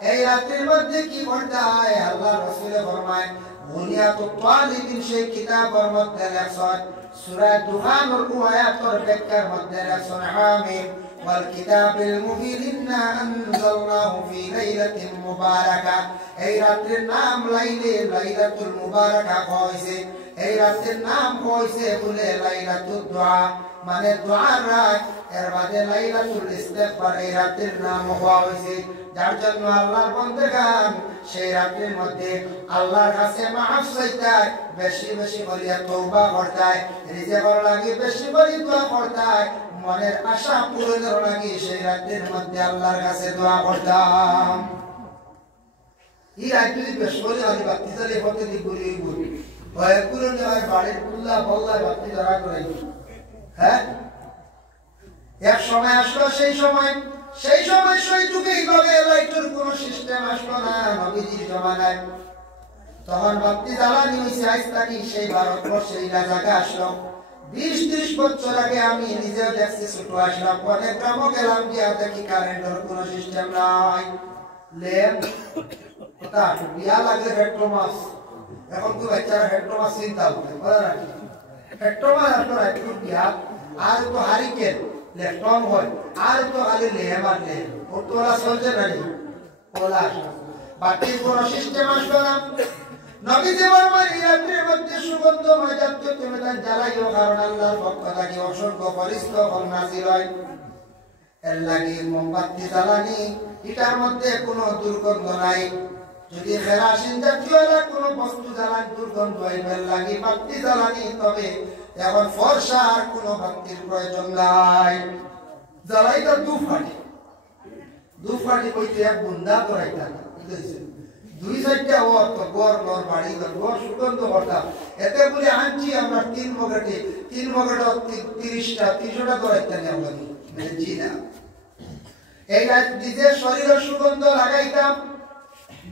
এই রাতের মধ্যে কি করতে হয় আল্লাহ রাসূল ফরমায় বুনিয়াতুত তালিবিন সেই কিতাবের মধ্যে লেখছেন সূরা দুখানের আয়াতের ব্যাখ্যার মধ্যে লেখছেন হামিম ওয়াল কিতাবিল মুবিন ইন্না আনজালনাহু ফি লাইলাতিন মুবারাকা এই রাতের নাম লাইলাতুল মুবারাকা হইছে এই রাতের নাম হইছে বলে লাইলাতুদ দুআ মানে দুআর রাত এর বাদে লাইলাতুল ইস্তিগফার এই রাতের নাম হইছে যার জন্য আল্লাহর বান্দাগণ সেই রাতের মধ্যে আল্লাহর কাছে মাফ চাইতে বেশি বেশি করিয়া তওবা করতে রিজিকের লাগি বেশি করে দোয়া করতে মনের আশা পূরণের লাগি সেই রাতের মধ্যে আল্লাহর কাছে দোয়া করতাম এই রাত যদি বেশি করে আলি বাতি জ্বালে হতে দি বলি ভয় করে নেওয়ার বাড়ির কুল্লা বল্লায় বাতি ধরা করে হ্যাঁ এক সময় আসলো সেই সময় সেই যুগে এইভাবে লাইটের কোনো সিস্টেম আসলো না নবীজির জমানায় তখন বাতি জ্বালানি হয়েছে আজ থাকি সেই ভারতবর্ষে এই জায়গা আসলো 20-30 বছর আগে আমি নিজেও দেখছি ছোট আসলাম অনেক গ্রামও গেলাম গিয়া দেখি কারেন্টের কোনো সিস্টেম নাই ল্যাম্প কথা বিয়া লাগলে পেট্রোমাস এখন তো বাচ্চারা পেট্রোমাস চিন্তা করে বলে না পেট্রোমাস আপনার একটু বিয়া আর তো হারিকেন লেফটন হয় আর তো খালি লেহেম আর লেহেম ওরা চলছে না ওলা বাতির কোনো সিস্টেম আসলো না নবীজি বলেন এই রাতের মধ্যে সুগন্ধময় জাতীয় তুমি তার জ্বালাইও কারণ আল্লাহর পক্ষ থেকে অসংখ্য ফেরেশতা নাযিল হয় এর লাগি মোমবাতি জ্বালানি এটার মধ্যে কোনো দুর্গন্ধ নাই যদি কেরাসিন জাতীয় কোনো বস্তু জ্বালান দুর্গন্ধ হয় এর লাগি বাতি জ্বালানি তবে এখন ফরসার কোনো বাতির প্রয়োজন নাই জ্বালাইটা দু ফাটি কইতে এক বুন্দা করাইতা বুঝছেন দুই সাইডটা ওর তো গর বাড়ি গর সুগন্ধ করতাম এতে বলে আনছি আমরা 3 মগটে 30টা 300টা করাইতাম আমরা জি না এই নিজের শরীরের সুগন্ধ লাগাইতাম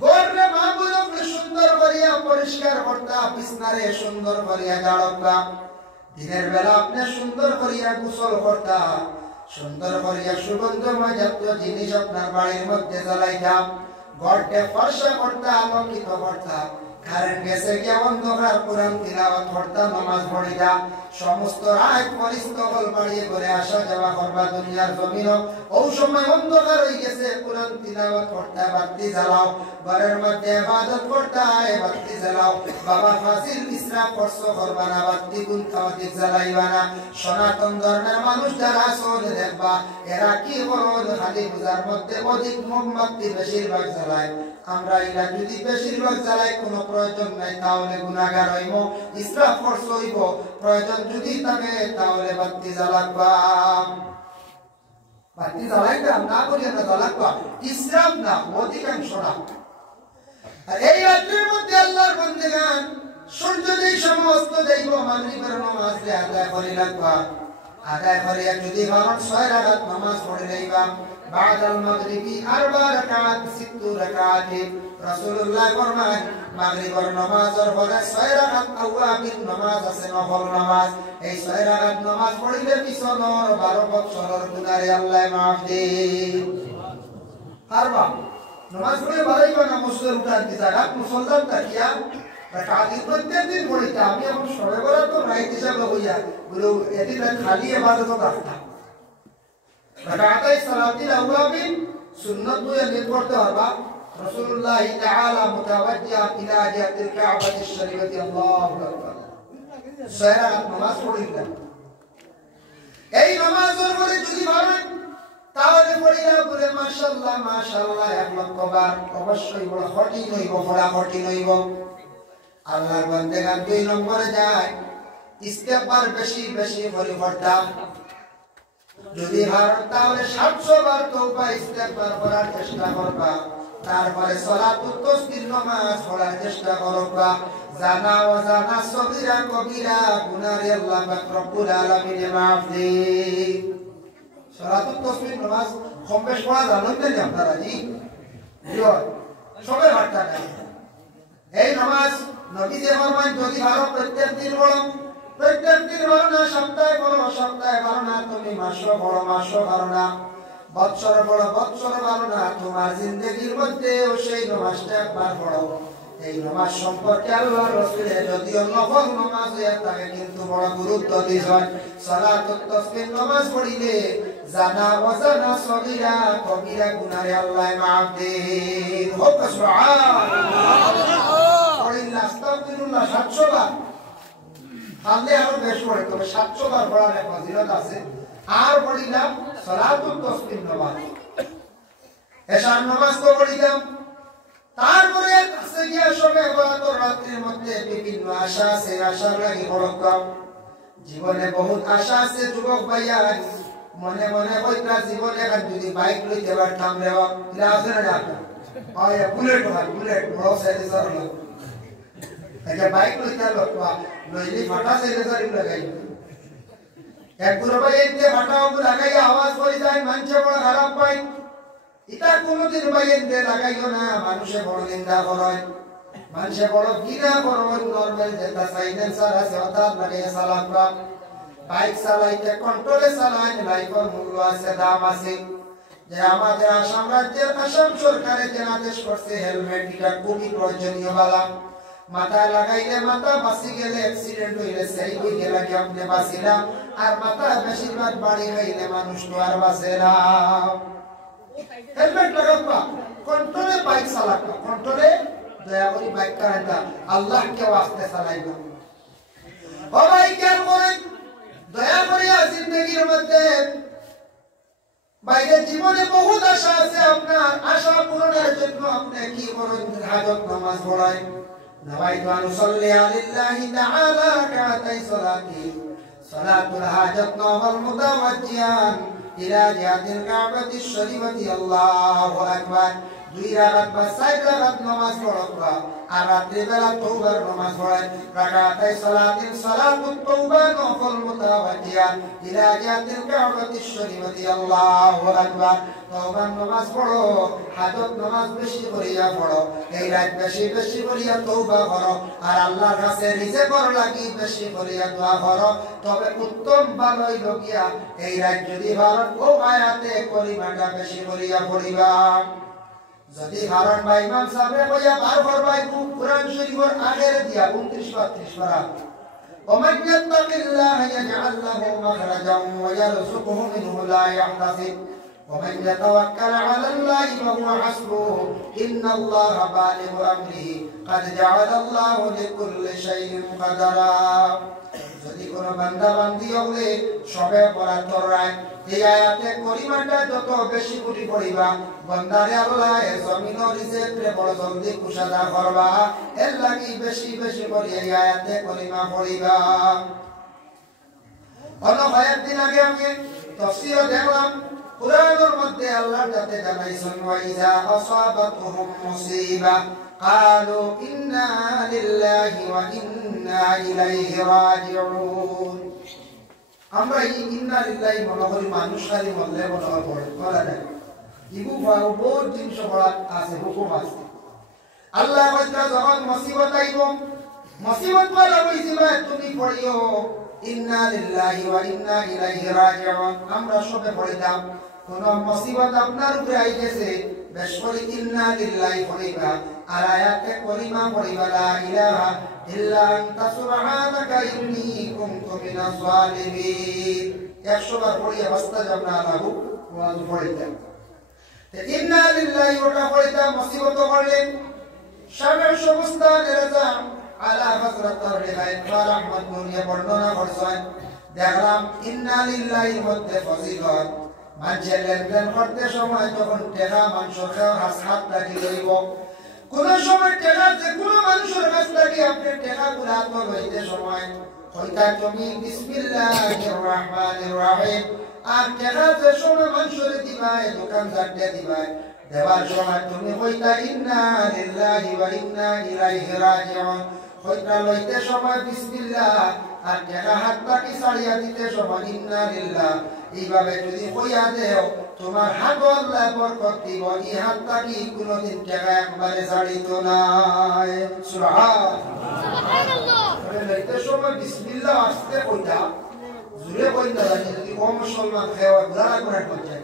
গররে মাগুলো সুন্দর করিয়া পরিষ্কার করতাম বিছনারে সুন্দর করিয়া গাড়তাম দিনের বেলা আপনি সুন্দর করিয়া গোসল করতাম সুন্দর করিয়া সুগন্ধময় জাতীয় জিনিস আপনার বাড়ির মধ্যে জ্বালাইতাম ঘরটা ফর্সা করতাম আলোকিত করতাম কারেন্ট গেছে কি অন্ধকার কোরআন তিলাওয়াত করতাম নামাজ পড়িতাম সমস্ত রাত পরিস্থিতি বাড়িয়ে করে আসা যাওয়া করবা দুনিয়ার জমিন ও সময় অন্ধকার হয়ে গেছে কোরআন তিলাওয়াত করতে বাতি জ্বালাও ঘরের মধ্যে ইবাদত করতে বাতি জ্বালাও বাবা ফাজিল ইসরাফ করছো করবা না বাতি গুনতাওয়াতি জ্বালাইবা না সনাতন ধর্মের মানুষ যারা আছে দেখবা এরা কি করে খালি পূজার মধ্যে অধিক মোমবাতি বেশিরভাগ জ্বালায় আমরা এটা যদি বেশিরভাগ জ্বালাই কোনো প্রয়োজন নাই তাহলে গুনাহগার হইব ইসরাফ করছো হইব প্রয়োজন যদি থাকে তাহলে বাতি জ্বালাবা বাতি জ্বালাইতে না করি আমরা জ্বালাবা ইসরাফ না অধিকাংশ না আর এই রাতের মধ্যে আল্লাহর বান্দাগণ সূর্য যেই সমস্ত দেইব মাগরিবের নামাজ আদায় করে রাখবা আদায় করে যদি ভারত 6 রাকাত নামাজ পড়ে লইবা বাদাল মাগরিবি 4 রাকাত 60 রাকাত রাসূলুল্লাহ ফরমান মাগরিবের নামাজের পরে 6 রাকাত আওয়াবিন নামাজ আছে নফল নামাজ এই 6 রাকাত নামাজ পড়িলে পিছনের 12 বছরের গুনাহে আল্লাহ maaf দেন পারবা নামাজ পড়ে বাড়াইবা না মুসলিম উঠার জায়গা মুসলমান তাকিয়া রাকাতের প্রত্যেকদিন পড়িতা আমি এখন সবে বলা তো রাইত হিসাবে হইয়া বলো এদিন খালি ইবাদত করতা রাকাতাই সালাতিল আওয়াবিন সুন্নাত বইয়া নিয়ে পড়তে হবে রাসূলুল্লাহ তাআলা মুতাওয়াজ্জিহ ইলা জিহাতিল কাবাতিশ শরীফতি আল্লাহু আকবার সারাত নামাজ পড়িলেন এই নামাজের পরে যদি ভাবেন তাহলে পড়িলা বলে মাশাআল্লাহ মাশাআল্লাহ এক লক্ষ বার অবশ্যই বড় কঠিন হইব বড় কঠিন হইব আল্লাহর বান্দাগণ 2 নম্বরে যায় ইস্তেগফার বেশি বেশি করে পড়তাম যদি হারত তাহলে 700 বার তওবা ইস্তেগফার করার চেষ্টা করবা তারপরে সালাতুত তাসবিহ নামাজ পড়ার চেষ্টা করবা জানা ওয়াজানা সগীরা কবিরা গুনাহে আল্লাহ পাক রব্বুল আলামিন maaf দেন সালাতুত তাসবিহ নামাজ কম বেশ পড়া জানেন না আপনারা জি সবাই পারতা না এই নামাজ নবী যে ফরমান যদি ভারত প্রত্যেক দিন বলো না সপ্তাহে বলো সপ্তাহে বলো না তুমি মাসে বলো মাসে বলো না বৎসরে বলো বৎসরে বলো না তোমার জিন্দেগীর মধ্যে সেই নামাজটা একবার পড়ো এই নামাজ সম্পর্কে আল্লাহর রাসূল যদিও নফল নামাজ হয়ে থাকে কিন্তু বড় গুরুত্ব দিয়েছেন সালাতুত তাসবিহ নামাজ পড়িলে জানা ওয়াজানা সগীরা কবিরা গুনাহে আল্লাহ maaf দেন হোক সুবহানাল্লাহ পড়িলা আস্তাগফিরুল্লাহ 700 বার তাহলে আরো বেশ পড়ে তবে 700 বার পড়ার এক ফজিলত আছে আর পড়িলাম সালাতুত তাসবিহ নামাজ এশার নামাজ তো পড়িলাম তারপরে কাছে গিয়া সবে বরাতর রাতের মধ্যে বিভিন্ন আশা আছে আশা লাগি পড়কাম জীবনে বহুত আশা আছে যুবক ভাইয়া মনে মনে কইতা জীবনে এখন যদি বাইক লইতে পারতাম রে ইলা আছে না আয় বুলেট বড় সাইজের লোক এটা বাইক লইতে লোকবা লইলি ফাটা সাইজের লাগাই এক গুরু ভাই এতে ফাটাও লাগাই আওয়াজ করে যায় মানুষ বড় খারাপ পায় এটা কোনদিন ভাই এতে লাগাইও না মানুষে বড় নিন্দা করে মানুষে বড় ঘৃণা করে নরমাল যেটা সাইলেন্সার আছে ওটা লাগাই সালাম করা বাইক চালাইতে কন্ট্রোলে চালায় লাইফের মূল্য আছে দাম আছে যে আমাদের আসাম রাজ্যের আসাম সরকারে যে আদেশ করছে হেলমেট এটা খুবই প্রয়োজনীয় বালা মাথায় লাগাইলে মাথা বাঁচি গেলে অ্যাক্সিডেন্ট হইলে সেই হই গেলে কি আপনি বাঁচি না আর মাথা বেশিরভাগ বাড়ি হইলে মানুষ তো আর বাঁচে না হেলমেট লাগাবা কন্ট্রোলে বাইক চালাবা কন্ট্রোলে দয়া করে বাইক চালাইবা আল্লাহকে ওয়াস্তে চালাইবা ও ভাই কেন করেন দয়া করে জিন্দেগীর মধ্যে বাইরে জীবনে বহুত আশা আছে আপনার আশা পূরণের জন্য আপনি কি করেন হাজত নামাজ পড়ায় নওয়াইতু আন উসাল্লি আলিল্লাহি তাআলা রাকাতাই সালাতি সালাতুল হাজত নফল মুতাওয়াজ্জিহান ইলা জিহাতিল কাবাতিশ শরীফতি আল্লাহু আকবার 2 রাকাত বা 4 রাকাত নামাজ পড়বা আর রাতে বেলা তওবার নামাজ পড়েন রাকাতাই সালাতিন সালাতুত তওবা নফল মুতাওয়াজ্জিহান ইলা জিহাতিল কাবাতিশ শরীফতি আল্লাহু আকবার তওবার নামাজ পড়ো হাজত নামাজ বেশি করিয়া পড়ো এই রাত বেশি বেশি করিয়া তওবা করো আর আল্লাহর কাছে রিজেকর লাগি বেশি করিয়া দোয়া করো তবে উত্তম ভালোই লগিয়া এই রাত যদি ভারত ও আয়াতে করিমাটা বেশি করিয়া পড়িবা যদি হারান ভাই ইমাম সাহেব কইয়া বারবার ভাই কুরআন শরীফের আগের দিয়া 29 32 পারা ومن يتق الله يجعل له مخرجا ويرزقه منه لا يحتسب ومن يتوكل على الله فهو حسبه إن الله بالغ أمره قد جعل الله لكل شيء قدرا যদি কোন বান্দা বান্দি হলে সবে পরাতর রায় এই আয়াতে করিমাটা যত বেশি কোটি পড়িবা বান্দারে আল্লাহ জমিন ও রিজিকে বড় জলদি কুশাদা করবা এর লাগি বেশি বেশি করে এই আয়াতে করিমা পড়িবা অন্য কয়েকদিন আগে আমি তাফসীর দেখলাম কুরআনের মধ্যে আল্লাহ যাতে জানাইছেন ওয়া ইযা আসাবাতুহুম মুসিবা ক্বালু ইন্না লিল্লাহি ওয়া ইন্না ইন্না ইলাইহি রাজিউন। আমরা এই ইন্না লিল্লাহি মনে করি মানুষ খালি মরলে মনে করা যায়, ইবু বহুত জিনিস আছে, হুকুম আছে। আল্লাহ হয়তো যখন মুসিবত আইব, মুসিবত বলা হইছিল তুমি পড়িও ইন্না লিল্লাহি ওয়া ইন্না ইলাইহি রাজিউন। আমরা সবে পড়িলাম কোন মুসিবত আপনার উপরে আইছে, বেশ করে ইন্না লিল্লাহি পড়িবা, আর আয়াতে করিমা পড়িবা লা ইলাহা ইল্লা আনতা সুবহানাকা ইন্নী কুনতু মিনাজ জালিমিন। 100 বার পড়িয়া বাস্তাজাব না লাহু ওয়া পড়িতাম। তে ইন্না লিল্লাহি ওটা পড়িতাম, মুসিবত করলেন শামের সমস্ত রাজা আলা হযরত রিবায়াত রাহমাত মুনিয়া বর্ণনা করছেন। দেখলাম ইন্না লিল্লাহির মধ্যে ফজিলত, মানুষের লেনদেন করতে সময় যখন টাকা মানুষের হাত লাগি লইব, কোন সময় টাকা যে কোনো মানুষের কাছ থেকে আপনি টাকা গুলা তো লইতে সময় হইতা তুমি বিসমিল্লাহির রহমানির রহিম, আর টাকা যে সময় মানুষের দিবাই দোকানদার দিবাই দেবার সময় তুমি হইতা ইন্না লিল্লাহি ওয়া ইন্না ইলাইহি রাজিউন, হইতা লইতে সময় বিসমিল্লাহ, আর টাকা হাত থেকে ছাড়িয়া দিতে সময় ইন্না লিল্লাহ। এইভাবে যদি কইয়া দেও তোমার হাত আল্লাহ বরকত দিব, এই হাত থেকে কোনদিন টাকা একবারে ছাড়িত নাই। সুবহানাল্লাহ। লইতে সময় বিসমিল্লাহ আসতে কইতা, জুড়ে কইতা জানি যদি ও মুসলমান খেওয়া গুলা করে কইতা,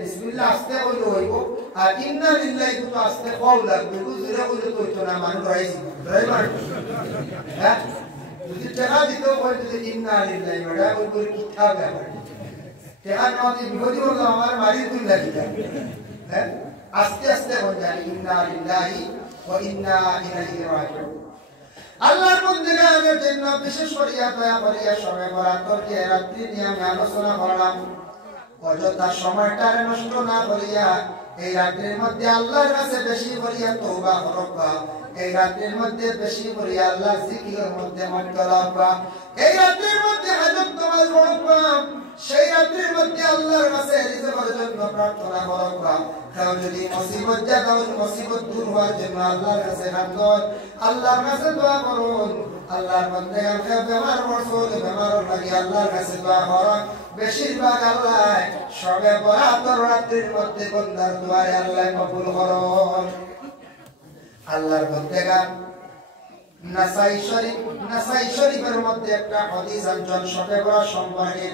বিসমিল্লাহ আসতে কইলে হইব, আর ইন্না লিল্লাহি তো আসতে কও লাগবে, জুড়ে কইলে কইতো না মানুষ রাইছি ড্রাইভার। হ্যাঁ, যদি টাকা দিতেও কই যদি ইন্না লিল্লাহি ওটা ওই করে কি থাকবে, টাকা নাতে বিপদী হলো আমার মারি তুই লাগি যায়। হ্যাঁ, আস্তে আস্তে হয়ে যায় ইন্না লিল্লাহি ওয়া ইন্না ইলাইহি রাজিউন। আল্লাহর বন্দেগানের জন্য বিশেষ করিয়া দয়া করিয়া সবে বরাতকে রাত্রি নিয়ে আমি আলোচনা করলাম। অযথা সময়টা নষ্ট না করিয়া এই রাত্রির মধ্যে আল্লাহর কাছে বেশি করিয়া তওবা করবা, এই রাত্রির মধ্যে বেশি করিয়া আল্লাহর জিকিরের মধ্যে মগ্ন হবা, এই রাত্রির মধ্যে হাজত নামাজ পড়বা, সেই রাত্রির মধ্যে আল্লাহর কাছে রিজকের জন্য প্রার্থনা করবা। কেউ যদি মুসিবত যায় তাহলে মুসিবত দূর হওয়ার জন্য আল্লাহর কাছে কান্দন, আল্লাহর কাছে দোয়া করুন। আল্লাহর বান্দাগণ কেউ বেমার পড়ছে, বেমারের লাগি আল্লাহর কাছে দোয়া করুন। বেশিরভাগ আল্লাহ সবে বরাতের রাত্রির মধ্যে বান্দার দোয়ায় আল্লাহ কবুল করুন। আল্লাহর বান্দাগণ নাসাই শরীফের মধ্যে একটা হাদিস আনছেন সবে বরাত সম্পর্কে।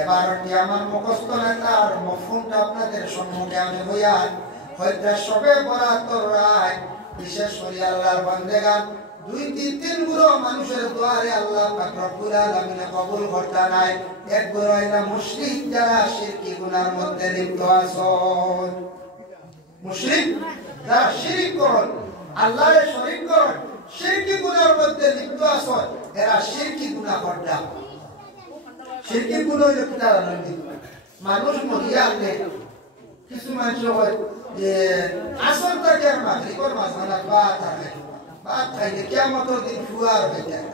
এবারটি আমার মুখস্থ না, তার মফহুমটা আপনাদের সম্মুখে আমি বয়ান হয়তো সবে বরাতের রাত বিশেষ করে আল্লাহর বান্দাগণ 2-3 গুলো মানুষের দোয়ারে আল্লাহ পাক রব্বুল আলামিন কবুল করতে নাই। এক গুলো হইলো মুশরিক যারা শিরকি গুনার মধ্যে লিপ্ত আছেন, মুশরিক যারা শিরক করেন, আল্লাহর শরীক করেন, শিরকি গুনার মধ্যে লিপ্ত আছেন, এরা শিরকি গুনাহ করতে। শিরকি গুনাহ হইলো কি তারা মানুষ মরিয়া আনলে কিছু মানুষ হয় যে আসর থেকে মাগরিবের মাঝখানে বাদ খাইলে কিয়ামতের দিন ফুয়ার হয়ে যায়।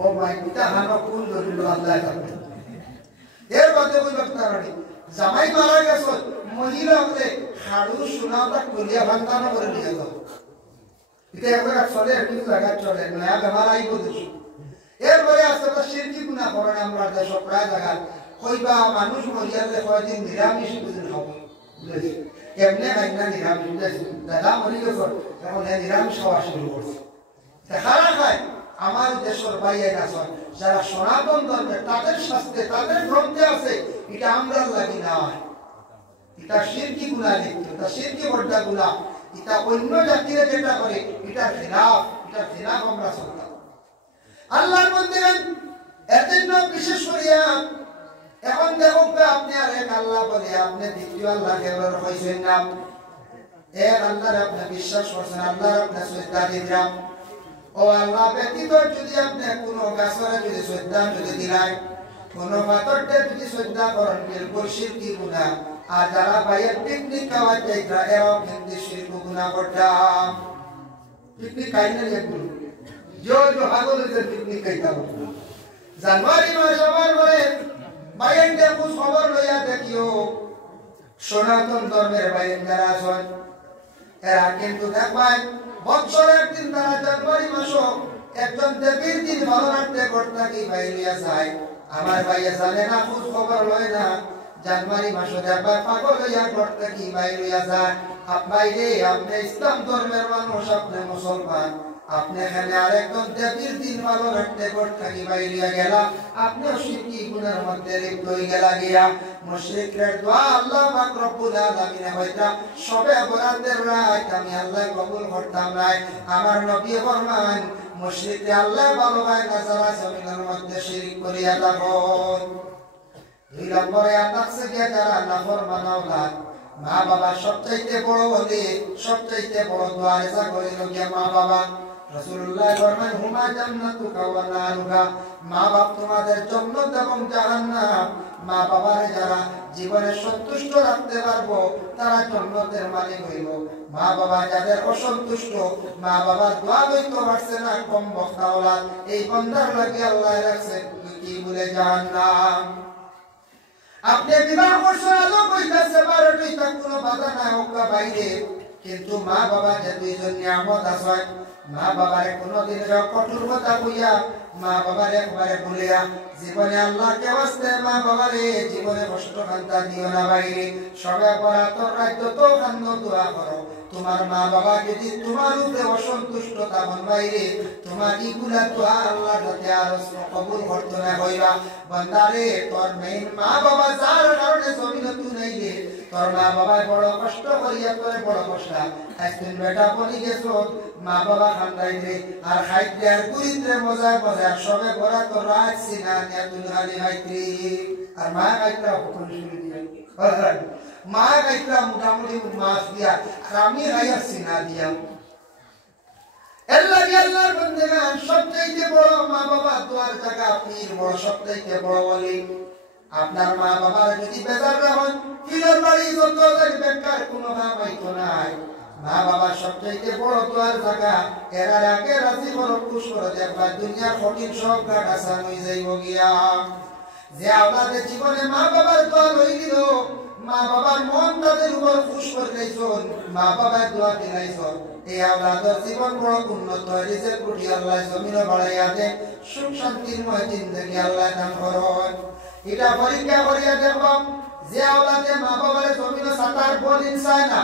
ও ভাই পিতা হানো কোন ধরিল আল্লাহ জানে। এর বাদে কই বাক্তারানি জামাই মারা গেছে, মহিলা হলে খাড়ু সোনাটা কলিয়া ভান্তানো করে নিয়ে যাও। এটা একবার চলে কিছু জায়গা চলে নয়া বেমার আইব দেশ। এরপরে আস্তে আস্তে শিরকি গুনাহ করেন আমরা দেশ প্রায় জায়গা কইবা মানুষ মরিয়ালে কয়দিন নিরামিষ বুঝে খাবো, বুঝেছি এমনি খাইনা নিরামিষ, বুঝেছি দাদা মরি গেছে এখন নিরামিষ খাওয়া শুরু করছে। খারা খায় আমার দেশের বাইরে আছে যারা সনাতন ধর্মের, তাদের শাস্ত্রে তাদের গ্রন্থে আছে এটা আমরা লাগি না, এটা শিরকি গুনাহ লিপ্ত, এটা শিরকি বড় গুনাহ, এটা অন্য জাতিরা যেটা করে এটা খিলাফ আমরা চলতাম। আল্লাহর বান্দাগণ এর জন্য বিশেষ করিয়া এখন দেখো আপনি আর এক আল্লাহ বলে আপনি দ্বিতীয় আল্লাহকে হইছেন না, এক আল্লাহর আপনি বিশ্বাস করছেন, আল্লাহর আপনি শ্রদ্ধা দিলাম। ও আল্লাহ ব্যতীত যদি আপনি কোনো গাছরে যদি শ্রদ্ধা যদি দিলেন, কোনো পাথরকে যদি শ্রদ্ধা করেন, বিলকুল শিরকি গুনাহ। আর যারা বাইরে পিকনিক খাওয়া যাইতা এরাও কিন্তু শিরকি গুনাহ করতাম। পিকনিক খাই না এগুলো जो हागल से पिकनिक खाইতা জানুয়ারি মাস আমার পরে বাইরে খুব খবর লইয়া দেখিও সনাতন ধর্মের বাইরে যারা আছেন এরা কিন্তু দেখবেন বছরে একদিন তারা জানুয়ারি মাস একজন দেবীর দিন ভালো রাখতে করতে কি বাইরিয়া যায় আমার ভাইয়া জানে না খোঁজ খবর লয় না জানুয়ারি মাসে একবার পাগল হইয়া করতে কি বাইরিয়া যায় বাইরে আপনি ইসলাম ধর্মের মানুষ আপনি মুসলমান আপনি এখানে আরেকজন দেবীর দিন ভালো রাখতে করতে কি বাইরিয়া গেলা আপনিও শিরকি গুনার মধ্যে লিপ্ত হয়ে গেলা গিয়া মুশরিকদের দোয়া আল্লাহ পাক রব্বুল আলামিন হয়তা সবে বরাতের রাত আমি আল্লাহ কবুল করতাম নাই আমার নবী ফরমান মুশরিককে আল্লাহ ভালো হয় না যারা জমিনের মধ্যে শিরক করিয়া থাকুন দুই নম্বরে আতাকছে গিয়া যারা নাফরমান আওলাদ মা বাবা সবচাইতে বড় বলি সবচাইতে বড় দোয়া এসা করিল গিয়া মা বাবা রাসূলুল্লাহ ফরমান হুমা জান্নাতুকা ওয়া নারুকা মা বাপ তোমাদের জান্নাত এবং জাহান্নাম মা বাবার যারা জীবনে সন্তুষ্ট রাখতে পারবো তারা জান্নাতের মালিক হইব মা বাবা যাদের অসন্তুষ্ট মা বাবার দোয়া লইতে পারছে না কম বক্তা ওলাদ এই বান্দার লাগি আল্লাহ রাখছে কি বলে জাহান্নাম আপনি বিবাহ করছেন আলো কইতাছে 12টি তা কোনো বাধা নাই ওকা বাইরে কিন্তু মা বাবা যে দুইজন নিয়ামত আছে মা বাবারে কোনদিন কঠোর কথা কইয়া মা বাবার একবারে বলিয়া জীবনে আল্লাহকে ওয়াস্তে মা বাবারে জীবনে কষ্ট কান্তা দিও না বাইরে সবে পরাতর রাজ্য তো কান্দ দোয়া করো তোমার মা বাবা যদি তোমার উপরে অসন্তুষ্ট তখন বাইরে তোমার ইগুলা দোয়া আল্লাহর কাছে আরজ কবুল করতে না হইবা বান্দারে তোর মেইন মা বাবা যার কারণে জমিন তুই নাইলে তোর মা বাবা বড় কষ্ট করিয়া তোরে বড় কষ্ট একদিন বেটা বলি গেছো মা বাবা খান্দাইলে আর খাইতে আর কুইতে মজা মজা সবে বড় তো রাখছি না নিয়া তুই খালি খাইতে আর মা খাইতে হুকুম শুরু দিয়ে মা খাইতে মোটামুটি মাছ দিয়া আর আমি খাইয়াছি না দিয়া আল্লাহর বান্দাগান সবচাইতে বড় মা বাবা দোয়ার জায়গা পীর বড় সবচাইতে বড় বলি আপনার মা বাবার যদি বেজার রাখেন পীরের বাড়ি যত বেকার কোনো মা পাইতো নাই মা বাবার সবচাইতে বড় দোয়ার জায়গা এর আগে রাজি বড় খুশ করে দেখবা দুনিয়ার কঠিন সব ঘাট আসান হয়ে যাইব গিয়া যে আওলাদের জীবনে মা বাবার দোয়া লই দিল মা বাবার মন তাদের উপর খুশ করে দিয়েছেন মা বাবার দোয়া দিলাইছেন এই আওলাদের জীবন বড় উন্নত হয়েছে কোটি আল্লাহ জমিনে বাড়াইয়া দেন সুখ শান্তিময় জিন্দগি আল্লাহ দান করুন এটা পরীক্ষা করিয়া দেখব যে আওলাদে মা বাবার জমিনে সাতার বলিন চায় না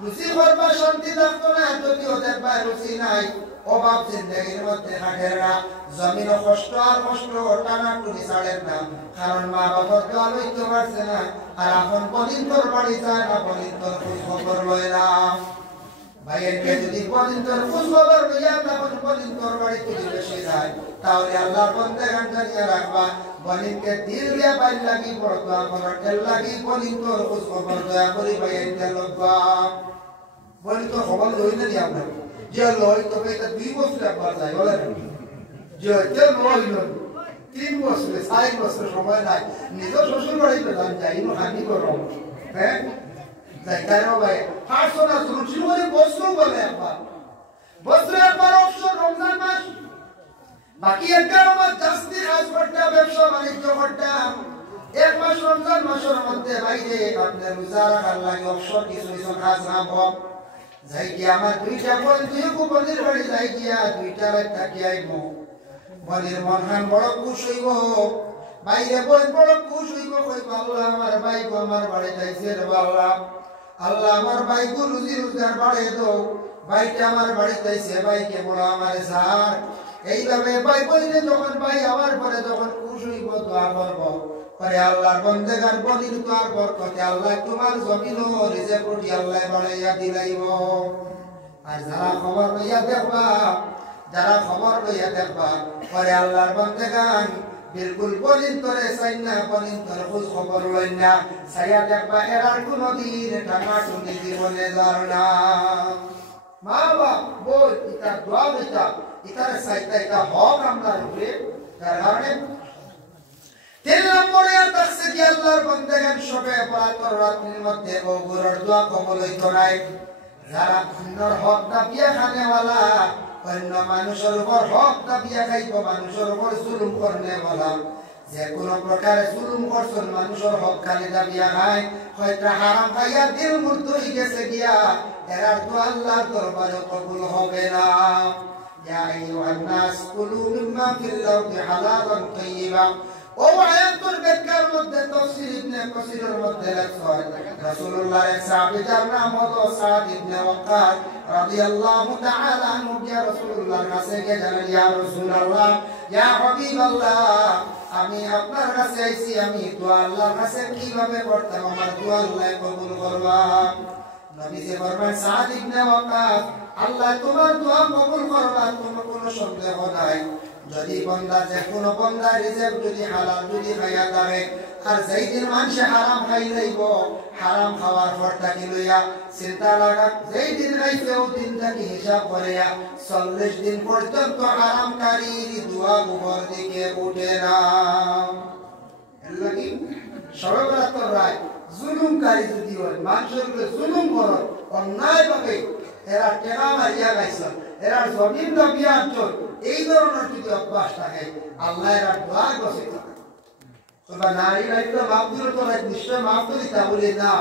রুচি করবার শান্তি থাকতো না যদিও দেখবা রুচি নাই অভাব জিন্দগির মধ্যে হাঁটের না জমিন কষ্ট আর কষ্ট টানা টুনি ছাড়েন না কারণ মা বাবার দোয়া লইতে পারছে না আর এখন বলিন তোর বাড়ি যায় না বলিন তোর খোঁজ খবর লয় না ভাইয়েরকে যদি বলিন তোর খোঁজ খবর লইয়া তখন বলিন তোর বাড়ি তুলি বেশি যায় তাহলে আল্লাহর বন্দেগান জানিয়ে রাখবা বলিনকে দিল দিয়া বাইর লাগি বড় দোয়া করার তেল লাগি বলিন তোর খোঁজ খবর দয়া করি ভাইয়েরকে লগবা বলিন তোর খবর লই না দি আপনার যে লয় তবে এটা 2 বছর একবার যায় বলেন যে লয় লয় 3 বছর 4 বছর সময় নাই নিজের শ্বশুর বাড়িতে যান যাই না হানি করো হ্যাঁ যাই কারো ভাই ফাঁসো না জীবনে বছর বলে একবার বছরে একবার অবসর রমজান মাস বাকি 11 মাস জাস্তি কাজ করতে ব্যবসা বাণিজ্য করতে এক মাস রমজান মাসের মধ্যে বাইরে আপনার রোজা রাখার লাগে অবসর কিছু কিছু কাজ না পাব যাই কি আমার দুইটা বোন দুই বনির বাড়ি যাই গিয়া দুইটা রাত থাকি আইব বনির মন খান বড় খুশ হইব বাইরে বোন বড় খুশ হইব কইব আল্লাহ আমার ভাইগো আমার বাড়ি যাইছে রে আল্লাহ আল্লাহ আমার ভাইগো রুজি রোজগার বাড়াই দাও ভাইটা আমার বাড়ি যাইছে ভাইকে বড় আমার সার এইভাবে ভাই বইলে যখন ভাই আমার পরে যখন খুশ হইব দোয়া করব পরে আল্লাহর বন্দেগার বলির দোয়ার বরকতে আল্লাহ তোমার জমিন ও রিজিক রুটি আল্লাহ বাড়াইয়া দিলাইব আর যারা খবর লইয়া দেখবা পরে আল্লাহর বন্দেগান বিলকুল বলিন তোরে চাই না বলিন তোর খোঁজ খবর লই না চাইয়া দেখবা এরার কোনদিন টানা টুনি জীবনে যার না মা বাপ বই ইটা দোয়া লইতা ইটার চাইতা এটা হক আমরা উপরে যার কারণে 3 নম্বরে আতাকছে কি আল্লাহর বান্দাগান সবে পরাতর রাতের মধ্যে ওগুরর দোয়া কবুল হইতো নাই যারা অন্যর হক দাবিয়া খানেওয়ালা অন্য মানুষের উপর হক দাবিয়া খাইব মানুষের উপর জুলুম করনেওয়ালা যে কোনো প্রকারে জুলুম করছেন মানুষের হক খালি দাবিয়া খায় হয়তো হারাম খাইয়া দিল মুর্দ হয়ে গেছে গিয়া এরার তো আল্লাহর দরবারে কবুল হবে না ইয়া আইয়ুহান নাস কুলু মিম্মা ফিল আরদি হালালান তাইয়্যিবা ও আয়াতুল ব্যাখ্যার মধ্যে তাফসীর ইবনে কাসিরের মধ্যে লেখা রাসূলুল্লাহর সাহাবী যার নাম হলো সাদ ইবনে ওয়াক্কাস রাদিয়াল্লাহু তাআলা আনহু ইয়া রাসূলুল্লাহর কাছে গিয়ে জানালেন ইয়া রাসূলুল্লাহ ইয়া হাবিবাল্লাহ আমি আপনার কাছে আইছি আমি দোয়া আল্লাহর কাছে কিভাবে করতাম আমার দোয়া আল্লাহ কবুল করবা নবীজি ফরমান সাদ ইবনে ওয়াক্কাস আল্লাহ তোমার দোয়া কবুল করবা তোমার কোনো সন্দেহ নাই যদি বান্দা যে কোনো বান্দা রিজিক যদি হালাল যদি খায়া থাকে আর যেই দিন মানুষে হারাম খাই লইব হারাম খাওয়ার পর তাকে লইয়া চিন্তা লাগা যেই দিন খাইছে ওই দিন তাকে হিসাব করিয়া 40 দিন পর্যন্ত হারামকারীর দোয়া উপর দিকে উঠে না এর লাগি সর্বরাত্র রায় জুলুমকারী যদি হয় মানুষের উপরে জুলুম করে অন্যায়ভাবে এরা টেকা মারিয়া গাইছে এরা জমিন দাবিয়া অঞ্চল এই ধরনের যদি অভ্যাস থাকে আল্লাহ এরা দোয়া গছিত তবে নারীরা তো মাফ দিল তো নিশ্চয় মাফ তো দিতা বলে না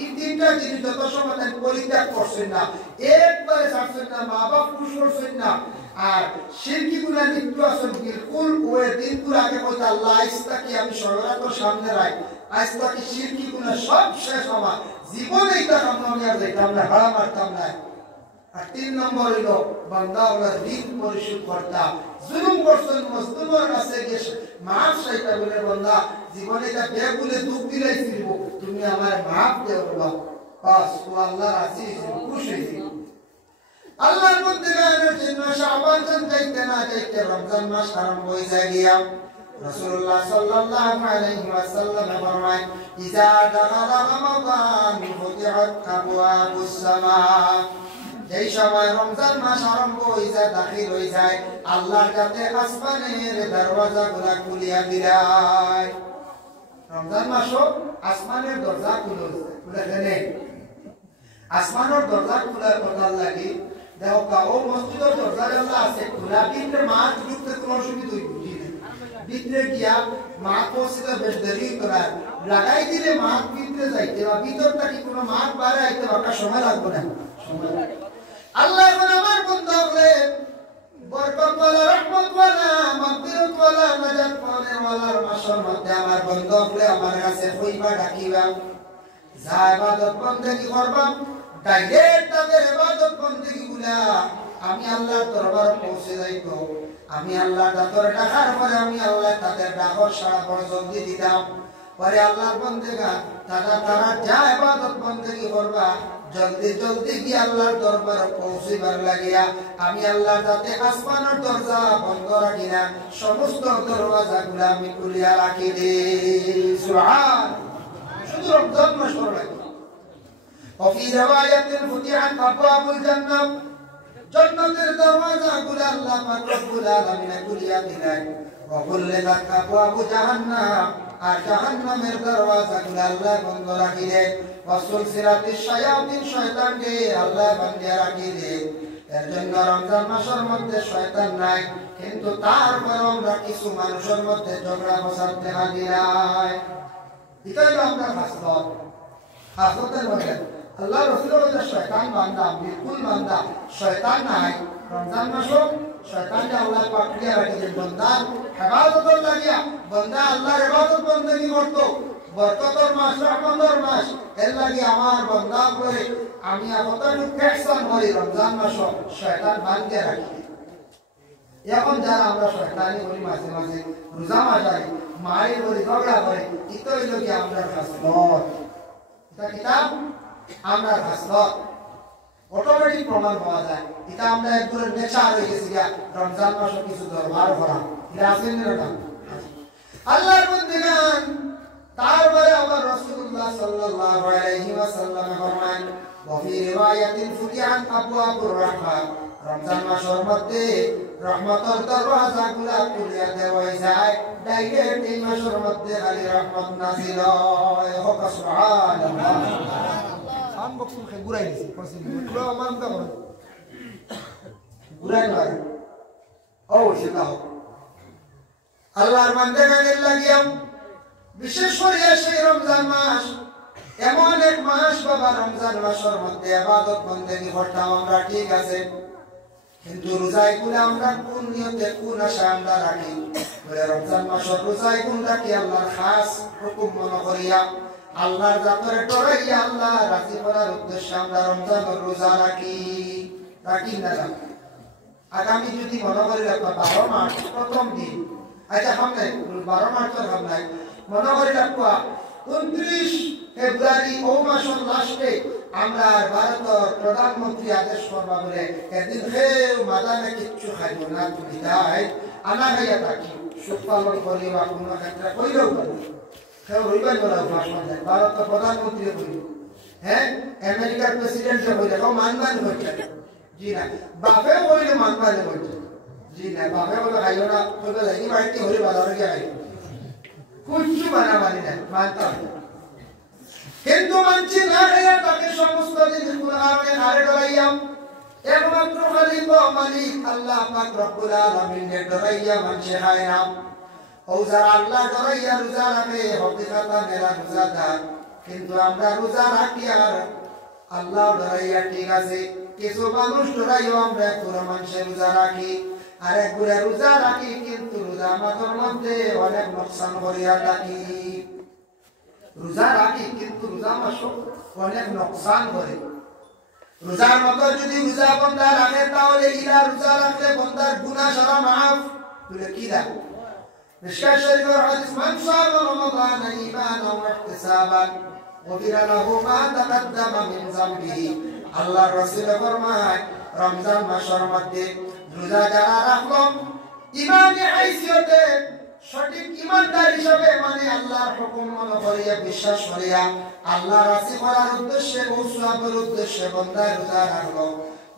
এই তিনটা জিনিস যত সময় পরিত্যাগ করছেন না একবারে ছাড়ছেন না মা বাপ পুরুষ করছেন না আর শিরকি গুনাহ লিপ্ত আছেন বিলকুল ওই দিনগুলো আগে কইতা আল্লাহ আইস্তা কি আমি সর্বরাত্র সামনে রাখ আইস্তা কি শিরকি গুনাহ সব শেষ হওয়া জীবনে এটা আমরা যাইতাম না হারাম মারতাম না আর 3 নম্বর হলো বান্দা ওরা ঋণ পরিশোধ করতা জুলুম করছেন মজলুমের কাছে গেছে মাফ চাইতা বলে বান্দা জীবনে এটা বেগুলে দুঃখ দিলাই ফিরব তুমি আমার মাফ দেও বাবা বাস ও আল্লাহ রাজি খুশি হইছি আল্লাহর বন্দেগানের জন্য শাবান যাইতে না যাইতে রমজান মাস আরম্ভ হয়ে যায় গিয়া রাসূলুল্লাহ সাল্লাল্লাহু আলাইহি ওয়াসাল্লাম ফরমায় ইজা দাখালা রমাদান ফুতিহাত আবওয়াবুস সামা এই সময় রমজান মাস আরম্ভ হয়ে যায় দাখিল হয়ে যায় আল্লাহর কাছে আসমানের দরওয়াজাগুলো খুলিয়া দিলায় রমজান মাসও আসমানের দরজা খুলে দেন আসমানের দরজা খোলার কথা লাগি দেখো কাও মসজিদের দরজা আল্লাহ আছে খোলা ভিতরে মাছ ঢুকতে কোনো অসুবিধা হইবে না ভিতরে গিয়া মাছ পৌঁছতে বেশ দেরি করার লাগাই দিলে মাছ ভিতরে যাইতে বা ভিতরটা কি কোনো মাছ বাইরে আইতে একটা সময় লাগবে না সময় আল্লাহ আমার বান্দা হলে বরকত ওয়ালা রহমত ওয়ালা মাগফিরাত ওয়ালা নাজাত ওয়ালার মাসের মধ্যে আমার বান্দা হলে আমার কাছে কইবা ডাকিবা যা ইবাদত বندگی করবা ডাইরেক্ট তাদের ইবাদত বندگی গুলা আমি আল্লাহর দরবারে পৌঁছে যাইব আমি আল্লাহর দরবারে ডাকার পরে আমি আল্লাহ তাদের ডাকর সাড়া পর্যন্ত দিতাম পরে আল্লাহর বান্দাগা তারা যা ইবাদত বندگی করবা জলদি জলদি কি আল্লাহর দরবারে পৌঁছিবার লাগিয়া আমি আল্লাহর যাতে আসমানের দরজা বন্ধ রাখি না সমস্ত দরওয়াজাগুলো আমি খুলিয়া রাখি দেই সুবহান শুধু রমজান মাস পড়ে وفي روايه فتحت ابواب الجنه জান্নাতের দরওয়াজাগুলো আল্লাহ পাক রব্বুল আলামিন খুলিয়া দিলেন وغلقت ابواب جهنم আর জাহান্নামের দরওয়াজাগুলো আল্লাহ বন্ধ রাখিলেন ওয়াসুলসিলাতিশ শায়াতিন শয়তানকে আল্লাহ বন্ধ রাখিলেন এর জন্য রমজান মাসের মধ্যে শয়তান নাই কিন্তু তারপরও আমরা কিছু মানুষের মধ্যে ঝগড়া ফসাদ দেখা দিলাই এটাই আমরা হাসতের মধ্যে আল্লাহ রাসূলের মধ্যে শয়তান বান্দা বিলকুল বান্দা শয়তান নাই রমজান মাসও শয়তানকে আল্লাহ পাক ক্লিয়ার রাখিলেন বান্দার ইবাদতের লাগিয়া বান্দা আল্লাহর ইবাদত বندگی করত বরকতের মাস রহমতের মাস এর লাগি আমার বান্দা করে আমি কতটুকু ইহসান করি রমজান মাসও শয়তান বাঁধে রাখি এখন যারা আমরা শয়তানি করি মাঝে মাঝে রোজা মাস আগে মায়ের করি ঝগড়া করে ইতই লোকে আমরা হাসলত এটা কিতাব আমরা হাসলত অটোমেটিক প্রমাণ পাওয়া যায় এটা আমরা একদম নেচার হয়ে গেছি গিয়া রমজান মাসে কিছু দরবার করা এটা আসেন না আল্লাহর বন্দেগান তারপরে আবার রাসূলুল্লাহ সাল্লাল্লাহু আলাইহি ওয়াসাল্লাম ফরমান ওয়াফি রিওয়ায়াতিন ফুতিহাত আবওয়াবুর রাহমাত রমজান মাসের মধ্যে রহমতের দরওয়াজাগুলো খুলে দেওয়া যায় ডাইরেক্ট এই মাসের মধ্যে খালি রহমত নাযিল হয় হোক সুবহানাল্লাহ সাউন্ড বক্স মুখে ঘুরাই দিছি পুরো আমার মুখে করো ঘুরাই মারে ও সেটা হোক আল্লাহর বান্দাদের লাগিয়া বিশেষ করে সেই রমজান মাস এমন এক মাস বাবা রমজান মাসের মধ্যে ইবাদত বندگی করতাম আমরা ঠিক আছে কিন্তু রোজা এগুলো আমরা কোন নিয়তে কোন আশা আমরা রাখি বলে রমজান মাসের রোজা এগুলো রাখি আল্লাহর খাস হুকুম মনে করিয়া আল্লাহর জাতরে ডরাইয়া আল্লাহ রাজি করার উদ্দেশ্যে আমরা রমজানের রোজা রাখি না আগামী যদি মনে করি 12 মার্চ প্রথম দিন আচ্ছা সামনে 12 মার্চের সামনে মনে করি রাখবা 29 ফেব্রুয়ারি ও মাসের লাস্টে আমরা ভারতের প্রধানমন্ত্রী আদেশ করবা বলে এদিন কেউ মাদানে কিচ্ছু খাইব না তুমি তাই আনা খাইয়া থাকি সুখ পালন করি বা কোনো ক্ষেত্রে কইলেও পারি কেউ রইবাই বলা ভাষণ দেয় ভারতের প্রধানমন্ত্রী কইল হ্যাঁ আমেরিকার প্রেসিডেন্টে কইলে কেউ মানবান হইছে জি না বাপে কইলে মানবান হইছে জি না বাপে বলে খাইও না কইবে লাগি বাড়িতে হরি বাজারে গিয়ে খাইব কুচ্ছু মানামানি না মানতাম কিন্তু মানছি না খাইয়া তাকে সমস্ত দিন কুরআনে হারে ডরাইয়াম একমাত্র খালিক ও মালিক আল্লাহ পাক রব্বুল আলামিনের ডরাইয়া মানছে খায় না ও যারা আল্লাহ ডরাইয়া রোজা রাখে হকিকাতা মেরা রোজাদার কিন্তু আমরা রোজা রাখি আর আল্লাহ ডরাইয়া ঠিক আছে কিছু মানুষ ডরাইও আমরা পুরো মানুষের রোজা রাখি আর একগুলা রোজা রাখি কিন্তু রোজা আমাদের মধ্যে অনেক নোকসান করিয়া থাকি রোজা রাখি কিন্তু রোজা মাস অনেক নোকসান করে রোজার মতো যদি রোজা বন্ধা রাখে তাহলে ইলা রোজা রাখলে বন্দার গুনাহ সারা মাফ বলে কি রাখ মিশকাত শরীফের হাদিস মান সামা রমাদান ঈমানান ওয়া ইহতিসাবান গফিরা লাহু মা তাকদ্দামা মিন যামবিহি আল্লাহর রাসূল ফরমায় রমজান মাসের মধ্যে রোজা যারা রাখলো ঈমানি হাইসিয়তে সঠিক ঈমানদার হিসেবে মানে আল্লাহর হুকুম মনে করিয়া বিশ্বাস করিয়া আল্লাহ রাজি করার উদ্দেশ্যে ও সওয়াবের উদ্দেশ্যে বান্দা রোজা রাখলো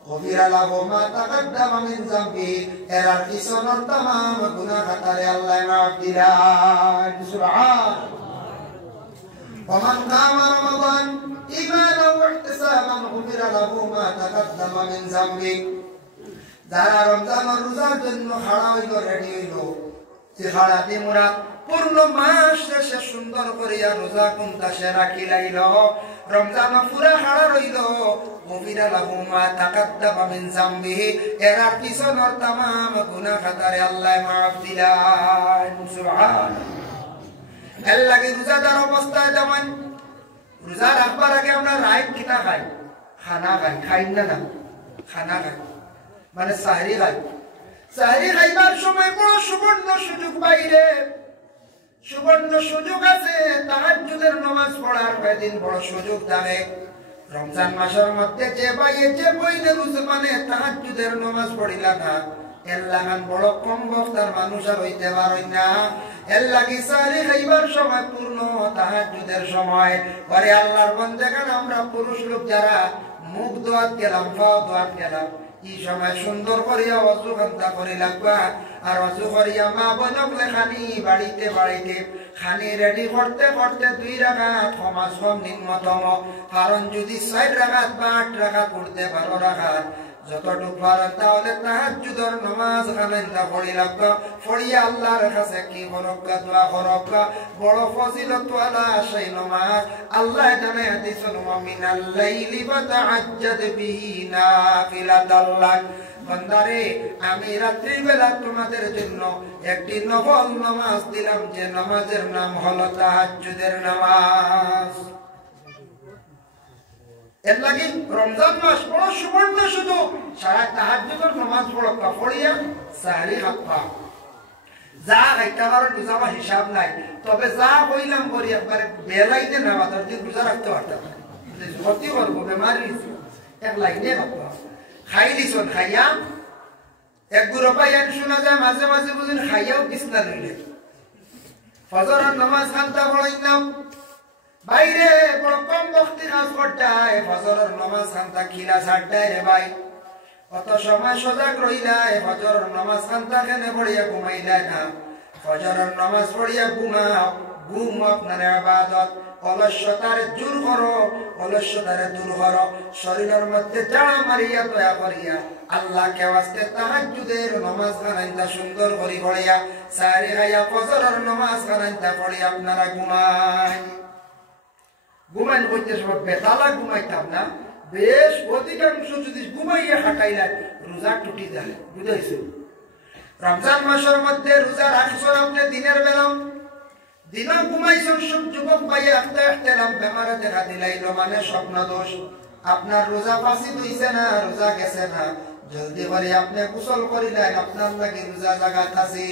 গফিরা লাহু মা তাকদ্দামা মিন যামবি এর পিছনের तमाम গুনাহ খাতারে আল্লাহ মাফ দিলেন সুবহান ওমান কামা রমাদান ঈমানান ওয়া ইহতিসাবান গফিরা লাহু মা তাকদ্দামা মিন যামবি যারা রমজানের রোজার জন্য খাড়া হইল রেডি হইল খাড়াতে মোরা পূর্ণ মাস শেষে সুন্দর করিয়া রোজা কোনটা সে রাখি লাইল রমজান পুরা খাড়া রইল গফিরা লাহু মা তাকদ্দামা মিন যামবিহি এর পিছনের तमाम গুনাহ খাতারে আল্লাহ মাফ দিলেন সুবহান এর লাগি রোজাদার অবস্থায় যেমন রোজা রাখবার আগে আমরা রাইট কিতা খাই খানা খাই না খানা খাই মানে সাহরি খাইবার সময় বড় সুবর্ণ সুযোগ বাইরে সুবর্ণ সুযোগ আছে তাহাজ্জুদের নামাজ পড়ার কয়েকদিন বড় সুযোগ থাকে রমজান মাসের মধ্যে যে বইলে রোজা মানে তাহাজ্জুদের নামাজ পড়িলা না এর লাগান বড় কম বক্তার মানুষ আর হইতে পারই না এর লাগি সাহরি খাইবার সময় পূর্ণ তাহাজ্জুদের সময় পরে আল্লাহর বান্দাগান আমরা পুরুষ লোক যারা মুখ দোয়াত গেলাম পাও দোয়াত গেলাম এই সময় সুন্দর করিয়া ওযু খান্তা করে লাগবা আর ওযু করিয়া মা বনক লেখানি বাড়িতে খানি রেডি করতে 2 রাকাত কমাস কম নিম্নতম কারণ যদি 4 রাকাত বা 8 রাকাত পড়তে 12 রাকাত যতটুক পারেন তাহলে তাহাজ্জুদের নামাজ খানেনটা পড়ি লাগবা পড়িয়া আল্লাহর কাছে কি করবা দোয়া করবা বড় ফজিলত ওয়ালা সেই নামাজ আল্লাহ জানে হাদিসুল মুমিনাল লাইলি ওয়া তাহাজ্জাদ বিহি নাফিলাতাল লাক বান্দারে আমি রাত্রি বেলা তোমাদের জন্য একটি নফল নামাজ দিলাম যে নামাজের নাম হলো তাহাজ্জুদের নামাজ এর লাগি রমজান মাস বড় সুবর্ণ সুযোগ সারা তাহাজ্জুদের নামাজ পড়িয়া সাহরি খাবা যা খাইতে পারো রোজা হিসাব নাই তবে যা কইলাম করি একবারে বেলাইতে না বাতার দিন রোজা রাখতে পারতাম ভর্তি করবো বেমারি এক লাইনে খাবা খাইলিছন খাইয়া এক গুরো পাইয়ান শোনা যায় মাঝে মাঝে বুঝুন খাইয়াও বিছনা লইলে ফজরের নামাজ খান্তা পড়াইলাম বাইরে বড় কম বক্তি কাজ করতায় ফজরের নামাজ খান্তা খিলা ছাড়তায় রে ভাই অত সময় সজাগ রইলায় ফজরের নামাজ খান্তা কেনে পড়িয়া ঘুমাইলায় না ফজরের নামাজ পড়িয়া ঘুম আপনার ইবাদত অলস্যতারে দূর করো শরীরের মধ্যে জাড়া মারিয়া দয়া করিয়া আল্লাহকে ওয়াস্তে তাহাজ্জুদের নামাজ খানাইতা সুন্দর করে পড়িয়া সারি খাইয়া ফজরের নামাজ খানাইতা পড়িয়া আপনারা ঘুমান করতে সব বেতালা ঘুমাইতাম না বেশ অধিকাংশ যদি ঘুমাইয়া খাটাইলাই রোজা টুটি যায় বুঝাইছে রমজান মাসের মধ্যে রোজা রাখছেন আপনি দিনের বেলা দিন ঘুমাইছেন সব যুবক ভাইয়া আস্তে আস্তে বেমারে দেখা দিলাইল মানে স্বপ্ন দোষ আপনার রোজা ফাঁসি হইছে না রোজা গেছে না জলদি করে আপনি গোসল করিলেন আপনার লাগে রোজা জাগাত আছে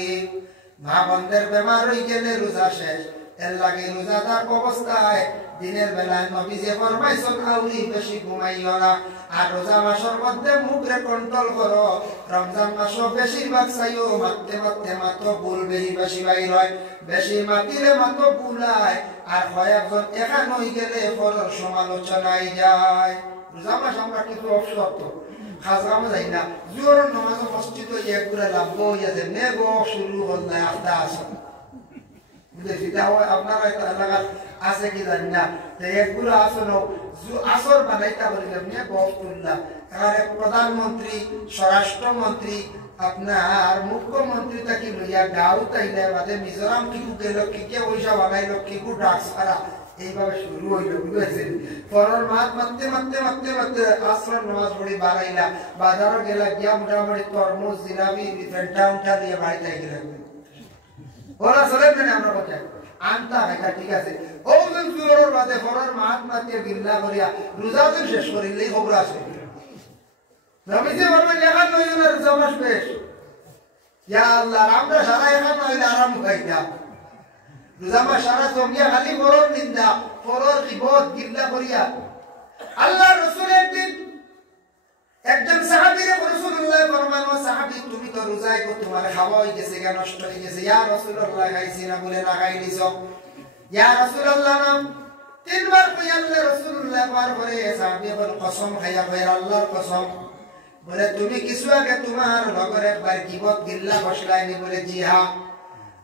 মা বন্ধের বেমার হয়ে গেলে রোজা শেষ এর লাগে রোজাদার অবস্থায় দিনের বেলায় নবীজি ফরমাইছেন আউলি বেশি ঘুমাইও না আর রোজা মাসের মধ্যে মুখরে কন্ট্রোল করো রমজান মাসও বেশিরভাগ চাইও মারতে মারতে মাত্র ভুল বেশি বাইর হয় বেশি মাতিলে মাত্র ভুলায় আর কয়েকজন এখান হয়ে গেলে ফলের সমালোচনায় যায় রোজা মাস আমরা কিন্তু অবসর তো খাজগামে যাই না জোর নামাজ মসজিদ এক ঘুরে লাভ হইয়া যে নেব শুরু হল না আস্তে আসে আপনারা এলাকার আছে কি জানি না একগুলো আসন আসর বানাইতে পারিলাম নিয়ে বস করলাম এখানে প্রধানমন্ত্রী স্বরাষ্ট্রমন্ত্রী আপনার মুখ্যমন্ত্রী তাকে লইয়া গাঁও তাইলে বাদে মিজোরাম কিকু গেল কিকে পয়সা বানাইল কিকু ডাক্স ছাড়া এইভাবে শুরু হইল বুঝেছেন ফরর মাত মারতে মারতে মারতে মারতে আসর নামাজ পড়ি বাড়াইলা বাজারও গেলা গিয়া মোটামুটি তরমুজ জিলাপি ফেন্টা উঠা দিয়ে বাড়িতে গেলাম ওরা চলে না আমরা কথা আনতা দেখা ঠিক আছে ওজন জোরের বাদে ফরর মাত মারতে বিল্লা করিয়া রোজা তো শেষ করিলেই খবর আসে নবীজি বলবেন এখন হইল না রোজা মাস বেশ ইয়া আল্লাহ আমরা সারা এখন হইলে আরাম খাইতাম রোজা মাস সারা জমিয়া খালি ফরর নিন্দা ফরর গিবত গিল্লা করিয়া আল্লাহ রাসূল একদিন একজন সাহাবীরে রাসূলুল্লাহ ফরমানো সাহাবী তুমি তো রোজায় কো তোমার খাওয়া হই গেছে গা নষ্ট হই গেছে ইয়া রাসূলুল্লাহ খাইছি না বলে না খাই দিছো ইয়া রাসূলুল্লাহ নাম তিনবার কই আল্লাহ রাসূলুল্লাহ পার করে সাহাবী বল কসম খাইয়া কইরা আল্লাহর কসম বলে তুমি কিছু আগে তোমার লগর একবার গিবত গিল্লা বসলাইনি বলে জি হ্যাঁ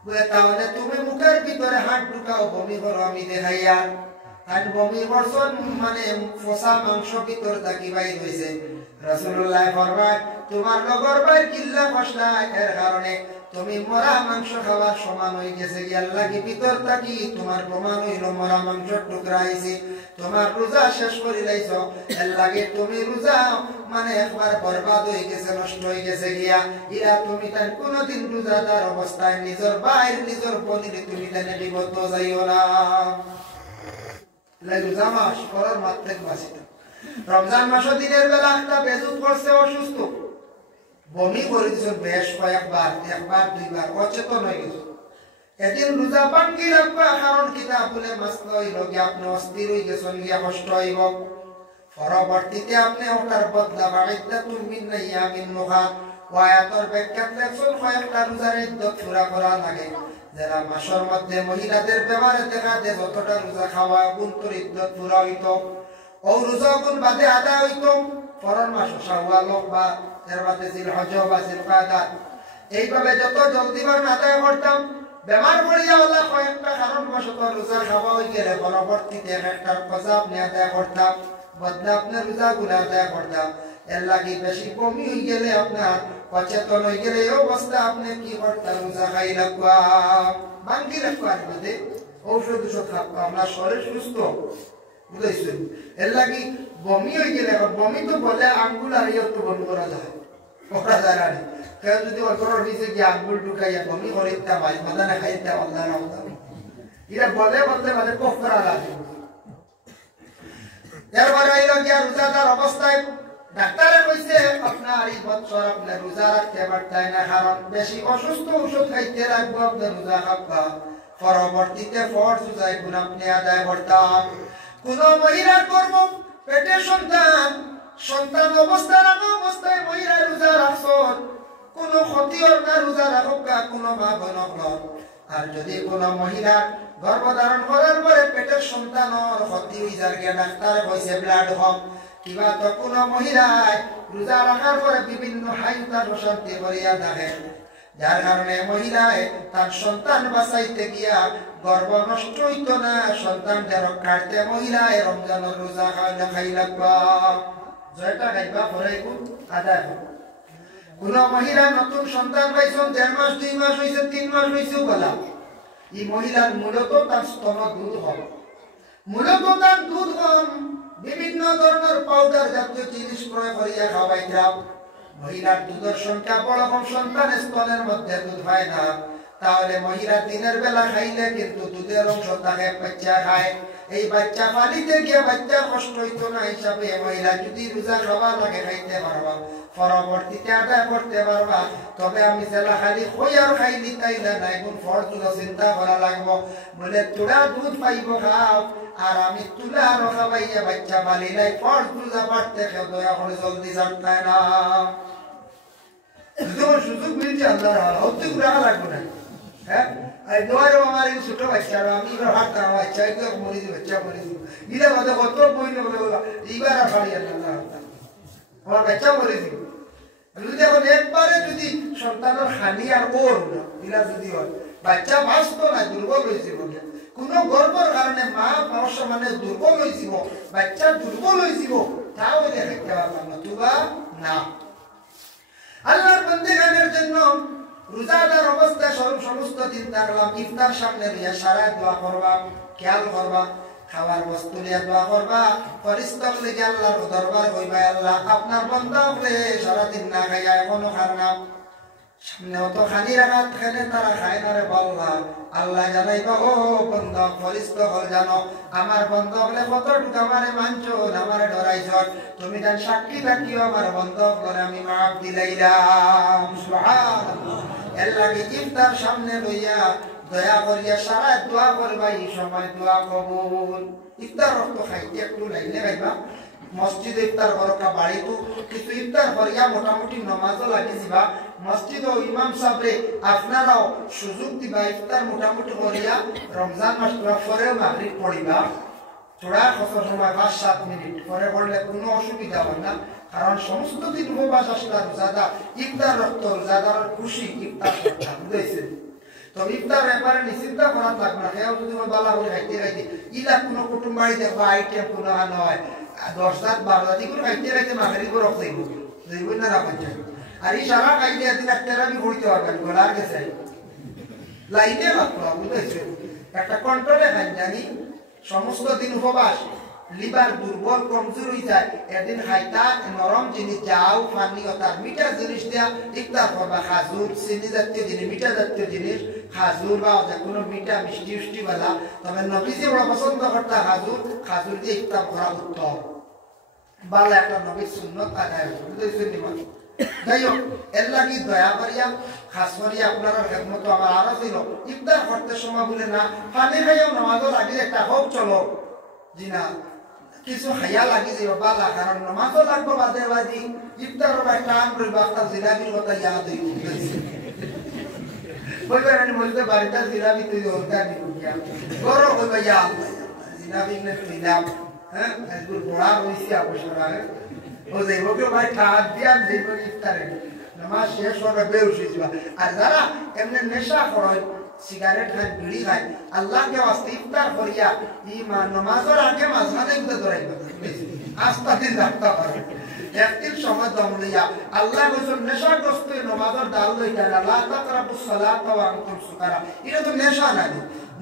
বলে তাহলে তুমি মুখের ভিতরে হাত ঢুকাও বমি করো আমি দেখাইয়া আর বমি বর্ষণ মানে ফসা মাংস ভিতর থাকি বাইর হইছে রাসূলুল্লাহ ফরমায় তোমার লগর ভাই কিল্লা বসলাই এর কারণে তুমি মরা মাংস খাওয়ার সমান হয়ে গেছে কি আল্লাহ কি ভিতর থাকি তোমার প্রমাণ হইল মরা মাংস টুকরা হইছে তোমার রোজা শেষ করে লাইছো এর লাগে তুমি রোজা মানে একবার বরবাদ হয়ে গেছে নষ্ট হয়ে গেছে গিয়া ইয়া তুমি তার কোনদিন রোজাদার অবস্থায় নিজের বাইর নিজের বলিলে তুমি তানে বিপদ যাইও না লাই রোজা মাস করার মাত্রে বাঁচিত রমজান মাস দিনের বেলা একটা বেজুত করছে অসুস্থ বমি করে দিয়েছেন বেশ কয়েকবার একবার দুইবার অচেতন হয়ে গেছে এদিন রোজা ভাঙ্গি রাখবা কারণ কিতাব বলে মাস্ত হইল গিয়ে আপনি অস্থির হয়ে গেছেন গিয়া কষ্ট হইব পরবর্তীতে আপনি ওটার বদলা বাড়িতে তুমি নাইয়া মিন মুখা ওয়ায়াতর ব্যাখ্যা দেখছেন কয়েকটা রোজার ইদ্যত পুরা করা লাগে যারা মাসের মধ্যে মহিলাদের ব্যাপারে দেখা দেয় যতটা রোজা খাওয়া গুণতর ইদ্যত পুরা হইত ও রোজা গুণ বাদে আদায় হইত পরের মাস শাওয়াল বা এর বাদে জিলহজ বা জিলকাদা এইভাবে যত জলদি বার আদায় করতাম বেমার পড়িয়া হলে কয়েকটা কারণ বশত রোজা খাওয়া হয়ে গেলে পরবর্তীতে একটা কজা আপনি আদায় করতাম বদলা আপনার রোজা গুলা আদায় করতাম এর লাগে বেশি কমি হয়ে গেলে আপনার অচেতন হয়ে গেলে এই অবস্থা আপনি কি করতাম রোজা খাই রাখবা ভাঙ্গি রাখবার মধ্যে ঔষধ রাখবা আপনার শরীর সুস্থ বুঝেছেন এর লাগে বমি হয়ে গেলে বমি তো বলে আঙ্গুল আর ইয়ে তো বন্ধ করা যায় না কেউ যদি অল্পর নিচে গিয়ে আঙ্গুল ঢুকাইয়া বমি করে মাথা না খাইতে আল্লাহ না এটা বলে বলতে মানে কফ করা লাগে এরপরে হইল গিয়া রোজাদার অবস্থায় ডাক্তারে কইছে আপনার এই বছর আপনি রোজা রাখতে পারতেন না কারণ বেশি অসুস্থ ওষুধ খাইতে লাগবো আপনি রোজা খাবা পরবর্তীতে ফরজ রোজায় গুণ আপনি আদায় করতাম কোন মহিলার কর্ম পেটে সন্তান অবস্থায় মহিলা রোজা রাখছেন কোন ক্ষতি ওর না রোজা রাখুক কোন মা বোনক আর যদি কোন মহিলা গর্ভধারণ করার পরে পেটের সন্তানের ক্ষতি হয়ে যার গিয়ে ডাক্তার কইছে ব্লাড হোক কিবা তো কোন মহিলায় রোজা রাখার পরে বিভিন্ন হাইতার অশান্তি করিয়া দেখে যার কারণে মহিলায় তার সন্তান বাঁচাইতে গিয়া গর্ভ নষ্ট হইত না সন্তানদের কাটতে মহিলায় রমজানের রোজা খাই লাগবা জয়টা খাইবা পরে আদায় হোক কোন মহিলা নতুন সন্তান পাইছেন 1.5 মাস 2 মাস হয়েছে 3 মাস হয়েছে বলা এই মহিলার মূলত তার স্তন দুধ হবে মূলত তার দুধ কম, বিভিন্ন ধরনের পাউডার জাতীয় জিনিস প্রয়োগ করিয়া খাওয়াইতাম। মহিলার দুধের সংখ্যা বড় কম, সন্তানের স্তনের মধ্যে দুধ হয় না, তাহলে মহিলা দিনের বেলা খাইলে কিন্তু দুধের অংশ থাকে, বাচ্চা খায়। এই বাচ্চা পালিতে গিয়ে বাচ্চার কষ্ট হইতো না হিসাবে মহিলা যদি রোজা খাওয়া লাগে খাইতে পারবা, পরবর্তীতে আদায় করতে পারবা। তবে আমি জেলা খালি খই আর খাইলি তাইলে নাই, কোন ফল তুলো চিন্তা করা লাগবো। বলে তোরা দুধ পাইব খাও, আর আমি তুলা আরো খাওয়াইয়া বাচ্চা পালি নাই, ফল তুলা পারতে খেয়ে দয়া করে জলদি জানতায় না। সুযোগ মিলছে আল্লাহ হতে রাখা লাগবো না। হ্যাঁ আমার এই ছোট বাচ্চা আমি হাত বাচ্চা মরে দিব, বাচ্চা মরে দিব, ইলা কথা কত বই এইবার আর ফাড়ি আল্লাহ আমার বাচ্চা মরে দিব। যদি এখন একবারে যদি সন্তানের হানি আর ওর ইলা যদি হয়, বাচ্চা বাঁচত না, দুর্বল হয়েছিল। কোনো গর্বর কারণে মা মানুষ মানে দুর্বল হয়েছিল, বাচ্চা দুর্বল হয়েছিল, তাও দেখতে পারলাম না, তুবা না। আল্লাহর বন্দেগানের জন্য রোজাদার অবস্থায় সমস্ত দিন থাকলাম, ইফতার সামনে লইয়া সারা দোয়া করবা, খেয়াল করবা, খাওয়ার বস্তু নিয়ে দোয়া করবা, ফরিস্তার লেগে আল্লাহর দরবার হইবা, আল্লাহ আপনার বান্দা বলে সারাদিন না খাইয়া এখনো খার না, সামনে অত খালি রাখাত খেলে তারা খায় না রে বললা। আল্লাহ জানাইবা ও বন্ধ ফরিস্ত হল জানো আমার বন্ধ হলে কতটুকু আমারে মানছ, আমারে ডরাইছ, তুমি তার সাক্ষী থাকিও আমার বন্ধ করে আমি মাফ দিলাইলাম। সুবহানাল্লাহ। এর লাগে ইফতার সামনে লইয়া দয়া করিয়া সারা দোয়া করবা, এই সময় দোয়া কবুল। ইফতার রক্ত খাইতে একটু লাইলে খাইবা, মসজিদে ইফতার করকা, বাড়িতো কিছু ইফতার করিয়া মোটামুটি নমাজও লাগি যাবা, মসজিদ ও ইমাম সাহেবরে আপনারাও সুযোগ দিবা, ইফতার মোটামুটি করিয়া রমজান মাস পরে মাগরিব পড়িবা, থোড়া কত সময় 5-7 মিনিট পরে পড়লে কোনো অসুবিধা হয় না। কারণ সমস্ত দিন উপবাস আসলে রোজাদা ইফতার রক্ত রোজাদার খুশি ইফতার বুঝেছে। তো ইফতার ব্যাপারে নিশ্চিন্তা করা থাকবে না, কেউ যদি বালা করে খাইতে খাইতে ইলা কোনো কুটুম বাড়ি দেখবা আইটেম কোনো নয় 10-12 দিন করে খাইতে খাইতে মাগরিব রক্ত যাইব না রাখেন। আর এই সারা খাইতে একদিন একটা আমি ঘুরতে পারবেন গলার গেছে লাইনে লাগতো বুঝেছে। একটা কন্ট্রোলে খাই জানি সমস্ত দিন উপবাস লিভার দুর্বল কমজোর হয়ে যায়, এদিন খাইতা নরম জিনিস যাও পানি অর্থাৎ মিঠা জিনিস দেওয়া ইফতার করবা, খাজুর চিনি জাতীয় জিনিস, মিঠা জাতীয় জিনিস, খাজুর বা কোনো মিঠা মিষ্টি উষ্টি বেলা। তবে নবীজি ওরা পছন্দ করতা খাজুর, খাজুর দিয়ে ইফতার করা উত্তম বালা একটা নবীর সুন্নত আদায় বুঝেছেন। যাই হোক এর লাগি দয়া করিয়া খাস করিয়া আপনারা খেদমত আমার আরো ছিল ইফতার করতে সময় বলে না পানি খাইও নামাজও লাগে একটা হোক চলো জি না কিছু খাইয়া লাগি যে বালা, কারণ নামাজও লাগবো বাদে বাদি ইফতার টান করবো একটা জিলাপির কথা ইয়াদ বলবে বলতে বাড়িটা জিলাপি তুই ওরকানি গরো কইবা ইয়া জিলাপি তুইলাম হ্যাঁ বড়া রয়েছে অবসরা ও যাইব কেউ ভাই ঠাক দিয়া যাইব ইফতারে নামাজ শেষ হবে বেউসে যাবা। আর যারা এমনি নেশা করে সিগারেট খায় বিড়ি খায় আল্লাহকে আস্তে ইফতার করিয়া নামাজের আগে মাঝখানে ঘুরে ধরাইব আস্তা দিন রাখতে পারে একদিন সময় দম লইয়া আল্লাহ বলছেন নেশাগ্রস্ত নামাজের ডাল লইয়া আল্লাহ তাকরাবুস সালাত ওয়া আনতুম সুকারা। এটা তো নেশা না,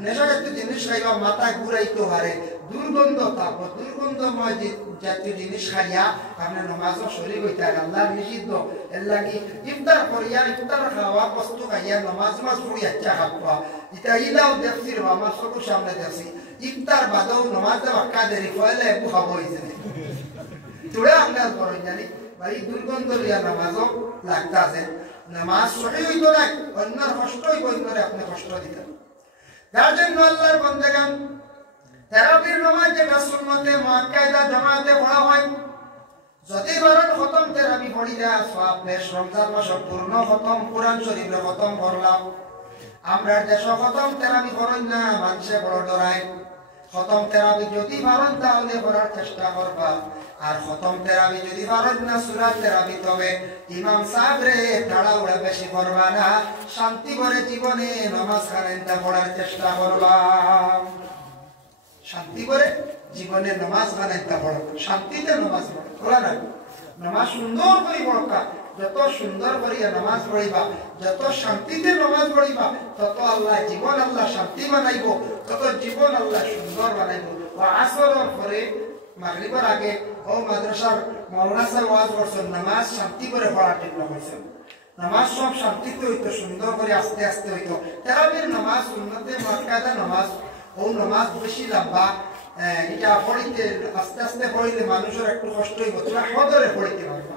নেশা জাতীয় জিনিস খাইবা মাথা ঘুরাইতে পারে, দুর্গন্ধ থাকবো, দুর্গন্ধময় জাতীয় জিনিস খাইয়া আপনার নামাজও শরীর হইতে আর আল্লাহ নিষিদ্ধ। এর লাগি ইফতার করিয়া ইফতার খাওয়া বস্তু খাইয়া নামাজ পড়ি আচ্ছা খাওয়া এটা ইলাও দেখছি আমার চোখের সামনে দেখছি ইফতার বাদেও নামাজ বাক্কা দেরি ফলে একটু খাবো হয়েছে তোরা আপনার করেন জানি ভাই দুর্গন্ধ লিয়া নামাজও লাগতে আছে, নামাজ সহি হইত না, অন্যের কষ্ট হইব, অন্যরে আপনি কষ্ট দিতেন। যার জন্য আল্লাহর বন্দেগান তারাবির নামাজ যেটা সুন্নতে মুআক্কাদা জামাতে পড়া হয়, যদি বারণ খতম তারাবি পড়িলা সওয়াব বেশ, রমজান মাস পূর্ণ খতম কোরআন শরীফে খতম করলাম। আমরা দেশ খতম তারাবি করেন না, মানুষে বড় ডরায়। খতম তারাবি যদি পারেন তাহলে করার চেষ্টা করবা, আর খতম তারাবি যদি পারেন না সূরা তারাবি তবে ইমাম সাহেব রে তাড়াহুড়া বেশি করবা না, শান্তি করে জীবনে নামাজ কারেন্টা পড়ার চেষ্টা করবা, শান্তি করে জীবনে নামাজ কারেন্টা পড়ো, শান্তিতে নামাজ পড়ো বলা না। নামাজ সুন্দর করে পড়কা, যত সুন্দর করিয়া নামাজ পড়িবা, যত শান্তিতে নামাজ পড়িবা, তত আল্লাহ জীবন আল্লাহ শান্তি বানাইব, তত জীবন আল্লাহ সুন্দর বানাইব। ও আসরের পরে মাগরিবের আগে ও মাদ্রাসার মাওলানা সাহেব ওয়াজ করছেন নামাজ শান্তি করে পড়ার জন্য হয়েছেন নামাজ সব শান্তিতে হইতো সুন্দর করে আস্তে আস্তে হইতো তারাবির নামাজ সুন্নতে মুআক্কাদা নামাজ ও নামাজ বেশি লম্বা এটা পড়িতে আস্তে আস্তে পড়িতে মানুষের একটু কষ্ট হইব তোমরা হদরে পড়িতে পারবা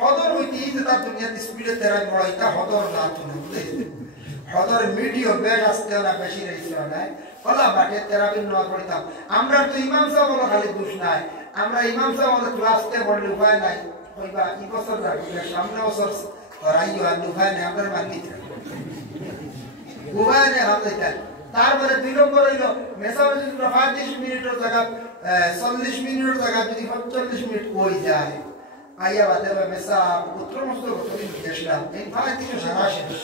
হদর হইতে এই যে তার দুনিয়াতে স্পিডে তেরাই পড়াইতা হদর না তুমি বুঝেছি হদর মিডিয়াম বেশ আসতে ওরা বেশি রয়েছে না ওলা বাটে তেরাবির নামাজ পড়িতাম আমরা তো ইমাম সাহেব বলো খালি দোষ নাই আমরা ইমাম সাহেব আমাদের ক্লাসতে পড়লে উপায় নাই হইবা এই বছর রাখবে সামনে বছর রাইও আর উপায় নেই আমরা মানি উপায় নেই হামলাইতাম তারপরে 2 নম্বর হইল মেসামেশি 35 মিনিটের জায়গা 40 মিনিটের জায়গা যদি 45 মিনিট কই যায় আইয়া বাদে মেসা পুত্র মস্ত কতদিন দেখলাম এই 35 সারা শেষ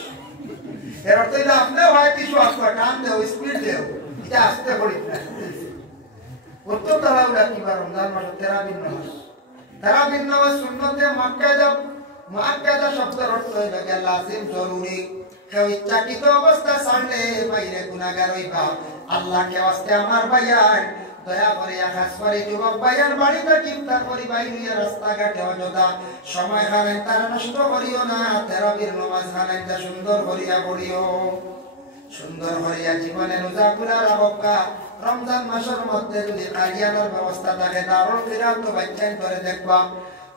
এর অর্থ হইল আপনি 35 আসবা টান দেও স্পিড দেও এটা আস্তে পড়ি উত্তর তারাউলা কি বার রমজান মাস তেরাবিন নামাজ সুন্নতে মুআক্কাদা শব্দের অর্থ হইল লাজিম জরুরি কেউ ইচ্ছাকৃত অবস্থা ছাড়লে বাইরে গুনাহগার হইবা আল্লাহকে ওয়াস্তে আমার ভাইয়ার দয়া করে আকাশ করে যুবক ভাইয়ার বাড়িতে ইফতার করি বাইরে রাস্তাঘাটে অযথা সময় হারাই তারা নষ্ট করিও না তেরাবির নামাজ হারাইতে সুন্দর করিয়া পড়িও সুন্দর করিয়া জীবনে রোজা গুলা রাখবা রমজান মাসের মধ্যে যদি কারিয়ানোর ব্যবস্থা থাকে দারুল কিরাত তো বাচ্চাই করে দেখবা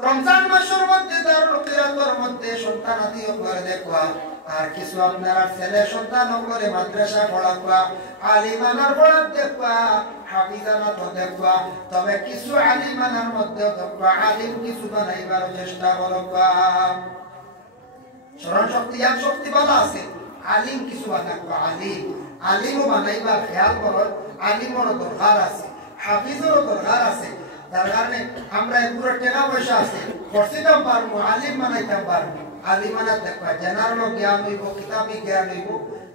রমজান মাসের মধ্যে দারুল কিরাতের মধ্যে সন্তানাদিও করে দেখবা আর কিছু আপনারা ছেলে সন্তান করে মাদ্রাসা পড়াবা আলিমানার পড়া দেখবা হাফিজানা তো দেখবা তবে কিছু আলিমানার মধ্যে দেখবা আলিম কিছু বানাইবার চেষ্টা করবা স্মরণ শক্তি জ্ঞান শক্তি ভালো আছে আলিম কিছু বানাবা আলিমও বানাইবার খেয়াল করো আলিমেরও দরকার আছে হাফিজেরও দরকার আছে তার কারণে আমরা পুরো টাকা পয়সা আছে খরচিতাম পারবো আলিম বানাইতাম পারবো আলিমানা দেখবা জেনারেল জ্ঞান হইব কিতাবী জ্ঞান হইব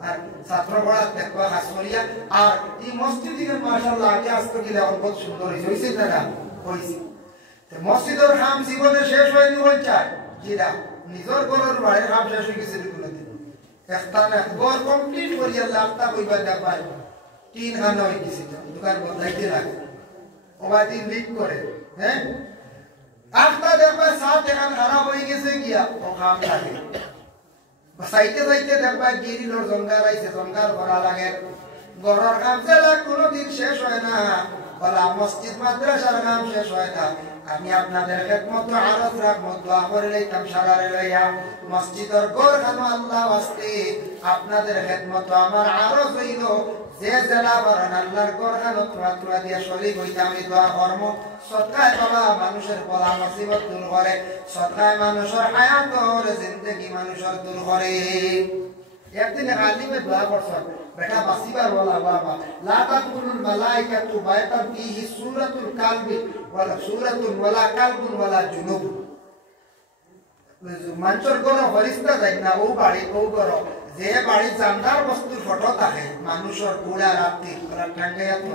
আর ছাত্র পড়া দেখবা হাসরিয়া আর এই মসজিদের মাশাআল্লাহ আগে আসতে গেলে অনেক সুন্দর হইছে না হইছে মসজিদের কাম জীবনে শেষ হয়নি হই চায় জিরা নিজের ঘরের বাড়ির কাম শেষ হয়ে গেছে কোনদিন একটানা ঘর কমপ্লিট করিয়া লাখটা কইবা দেখবা 3 খানা হয়ে গেছে দোকান বন্ধ লাগে ওবাদিন লিক করে হ্যাঁ আখতা দেখবা 7 এখন খারাপ হয়ে গেছে গিয়া ও কাম লাগে সাইতে সাইতে দেখবা গিরিলোর জঙ্গার আইছে জঙ্গার ভরা লাগে গরর কাম চালা কোনোদিন শেষ হয় না বলা মসজিদ মাদ্রাসার কাম শেষ হয় না আমি আপনাদের খেদমত আরজ রাখবো দোয়া করে লইতাম সারারে লইয়া মসজিদের ঘর খানো আল্লাহ ওয়াস্তে আপনাদের খেদমত আমার আরজ হইল যে জেলা বারান আল্লাহর ঘর খানো তোয়া দিয়া শরীক হইতে আমি দোয়া কর্ম সদকায় বাবা মানুষের বলা মুসিবত দূর করে সদকায় মানুষের হায়াত ওরে জিন্দেগি মানুষের দূর করে একদিন আলিমে দোয়া করছেন বেটা বাসিবার বলা বাবা লা তাকুলুল মালাইকাতু বাইতান ফিহি সূরাতুল কালবি ওয়ালা সূরাতুন ওয়ালা কালবুন ওয়ালা জুনুব মানুষের কোন ফেরেশতা যায় না ও বাড়ি ও ঘর যে বাড়ি জানদার বস্তুর ফটো থাকে মানুষের গুড়া রাত্রি ওরা ঠাঙ্গাইয়া তো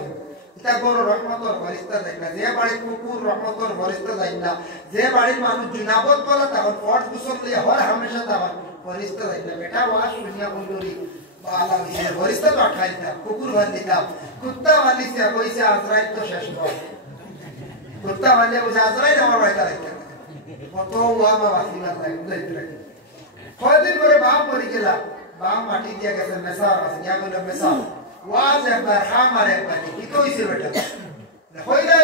এটা বড় রহমতের ফেরেশতা যায় না যে বাড়ি কুকুর রহমতের ফেরেশতা যায় না যে বাড়ির মানুষ জুনাবত বলা তখন ফর্জ গুসল দিয়ে হর হামেশা তখন ফেরেশতা যায় না বেটা ওয়াজ শুনিয়া বললি বালা বিয়ে ফেরেশতা তো খাইতাম কুকুর ভাত দিতাম কুত্তা মালিছে কইছে আজরাইল তো শেষ হয় কুত্তা মালিয়ে কইছে আজরাইল আমার বাড়িতে রাখতে কত ওয়া বাবা সিবার লাগে বুঝাইতে লাগে কয়দিন পরে বাপ মরে গেলা বাপ মাটি দিয়া গেছে মেসার আছে গিয়া কইলো মেসার ওয়াজ একবার খামার একবার কি তো হইছে বেটা হইলাই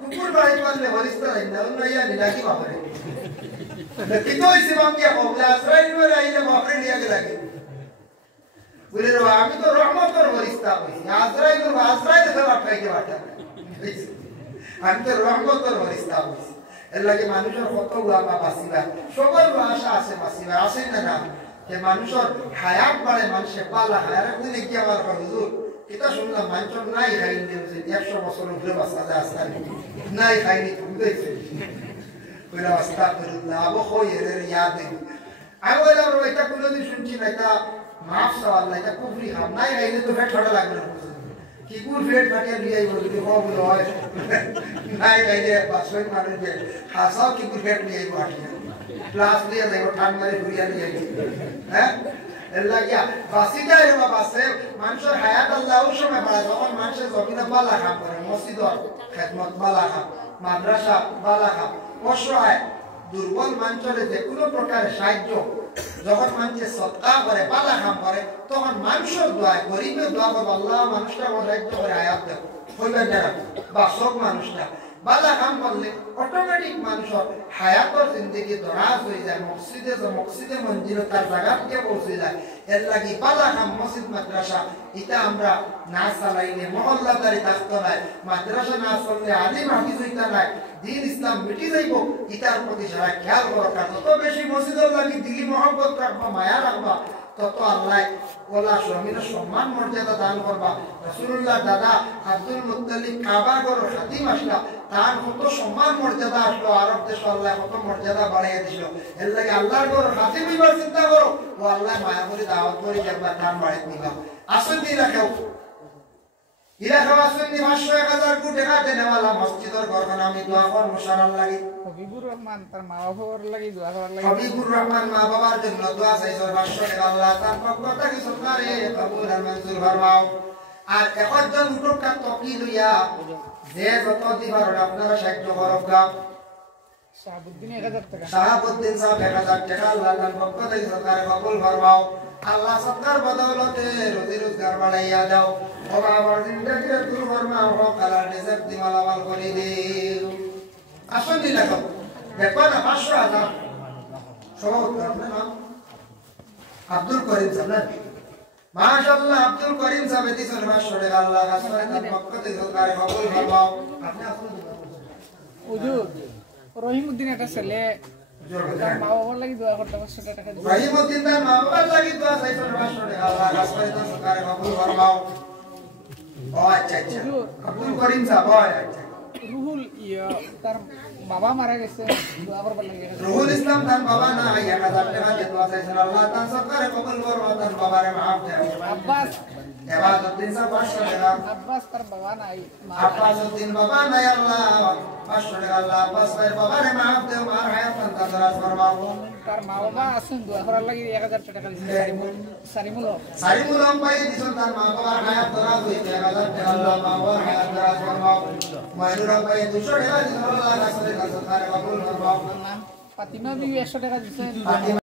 কুকুর বাড়ি পারলে ফেরেশতা যায় না অন্য ইয়া নিলাকি বাপরে কি তো হইছে বাপ গিয়া কবলা আজরাইল মরে আইলে বাপরে নিয়া গেলা বলে রে আমি তো রহমতের ফেরেশতা কইছি আজরাইল দেবা খাইতে বাটা আমি তো রহমতের ফেরেশতা কইছি এর লাগে মানুষের কত বাবা বাসিবা সবার আশা আছে বাসিবা আছে না যে মানুষের হায়াত বাড়ে মানুষের পালা হায়াত দিলে কি আমার হুজুর এটা শুনলাম মানুষের নাই খাইনি যে 100 বছর উপরে বাঁচা যায় আসলে নাই খাইনি তুমি দেখছি কইলা আস্তাগফিরুল্লাহ আবু খোয়ের ইয়াদ নেই আমি বললাম এটা কোনোদিন শুনছি না এটা মাফ সাওয়াল্লাহ এটা কুফরি হাম নাই খাইলে তো ফেট ফাটা লাগবে না কি কুল ফেট ফাটিয়া লিয়ে আইব যদি কবুল হয় নাই খাইলে বাসই মানুষ যে হাসাও কি কুল ফেট লিয়ে আইব হাটিয়া ক্লাস লিয়ে যাইব ঠান মারি ঘুরিয়া লিয়ে আইব হ্যাঁ এর লাগিয়া বাসিদাই রে বাসে মানুষের হায়াত আল্লাহর সময় বাড়ায় যখন মানুষের জমিনে বালা কাম করে মসজিদর খেদমত বালা কাম মাদ্রাসা বালা কাম অসহায় দুর্বল মানুষের যে কোনো প্রকারের সাহায্য যখন মানুষের সৎকা করে বালা কাম করে তখন মানুষের দোয়া গরিবের দোয়া করবো আল্লাহ মানুষটা সাহায্য করে আয়াত দেব হইবেন না বাসক মানুষটা বালা কাম করলে অটোমেটিক মানুষের হায়াতের জিন্দগি দরাজ হয়ে যায় মসজিদে মন্দিরে তার জায়গাতে পৌঁছে যায় এর লাগি বালা কাম মসজিদ মাদ্রাসা এটা আমরা না চালাইলে মহল্লাদারি থাকতে নাই মাদ্রাসা না চললে আলিম হাফিজ হইতা নাই দিন ইসলাম মিটি যাইব ইটার প্রতি সারা খেয়াল করা যত বেশি মসজিদের লাগি দিলি মহব্বত রাখবা মায়া রাখবা তত আল্লাহ ওলা জমিনের সম্মান মর্যাদা দান করবা রাসূলুল্লাহ দাদা আব্দুল মুত্তালিব কাবা গর খাদিম আসলা তার কত সম্মান মর্যাদা আসলো আরব দেশ আল্লাহ কত মর্যাদা বাড়াইয়া দিছিল এর লাগে আল্লাহর গর খাদিম হইবার চিন্তা করো ও আল্লাহ মায়া করে দাওয়াত করে একবার দান বাড়াইতে নিবা আসুন দি রাখো ইলাকা আসুননি 500-1000 কোটি টাকা দেনেওয়ালা মসজিদের ঘরখানা আমি দোয়া করব মুশারাল লাগি হবিবুর রহমান তার মা বাবার লাগি দোয়া করার লাগি হবিবুর রহমান মা বাবার জন্য দোয়া চাইছো 500 টাকা আল্লাহ তার পক্ষ থেকে সরকারে কবুল আর মঞ্জুর ফরমাও আর একজন উঠোকা তকি লইয়া যে যত দিবার আপনারা সাহায্য করবা শাহাবুদ্দিন 1000 টাকা শাহাবুদ্দিন সাহেব 1000 টাকা আল্লাহ তার পক্ষ থেকে সরকারে কবুল ফরমাও আল্লাহ সরকার বদৌলতে রোজি রোজগার বাড়াইয়া দাও ও বাবার জিন্দেগি দূর ফরমাও ও কালার রিজক দিমালামাল করে দিও আসুন দি লাগো দেখো না 500,000 সব আপনার নাম আব্দুল করিম সাহেব মাশাআল্লাহ আব্দুল করিম সাহেব দিছেন 500 টাকা আল্লাহ রাসূলের তার পক্ষ থেকে সরকারে কবুল ফরমাও আপনি আসুন হুজুর রহিমউদ্দিন একটা ছেলে তার মা বাবার লাগি দোয়া করতে 500 টাকা দিবেন রহিমউদ্দিন তার মা বাবার লাগি দোয়া চাইছেন 500 টাকা আল্লাহ রাসূলের তার সরকারে কবুল ফরমাও ও আচ্ছা আচ্ছা আব্দুল করিম সাহেব আচ্ছা রুহুল তার বাবা মারা গেছে দোয়া করবার লাগি রুহুল ইসলাম তার বাবা না 1000 টাকা দিয়ে দোয়া চাইছেন আল্লাহ তার সরকারে কবুল ফরমাও তার বাবারে maaf দেও আব্বাস এবাদুদ্দিন সাহেব 500 টাকা আব্বাস তার বাবা নাই আব্বাসউদ্দিন বাবা নাই আল্লাহ 500 টাকা আল্লাহ আব্বাস ভাইয়ের বাবারে maaf দেও মার হায়াত তার ফরমাও তার মা বাবা আছেন দোয়া করার লাগি 1000 টাকা দিছে সারিমুল হক ভাই দিছেন তার মা বাবার হায়াত দরাজ হইতে 1000 টাকা আল্লাহ মা বাবার হায়াত দরাজ ফরমাও মাইনুর হক ভাই 200 টাকা দিছেন আল্লাহ রাসূলের কাছে তার কবুল ফরমাও ফাতিমা বিবি 100 টাকা দিছেন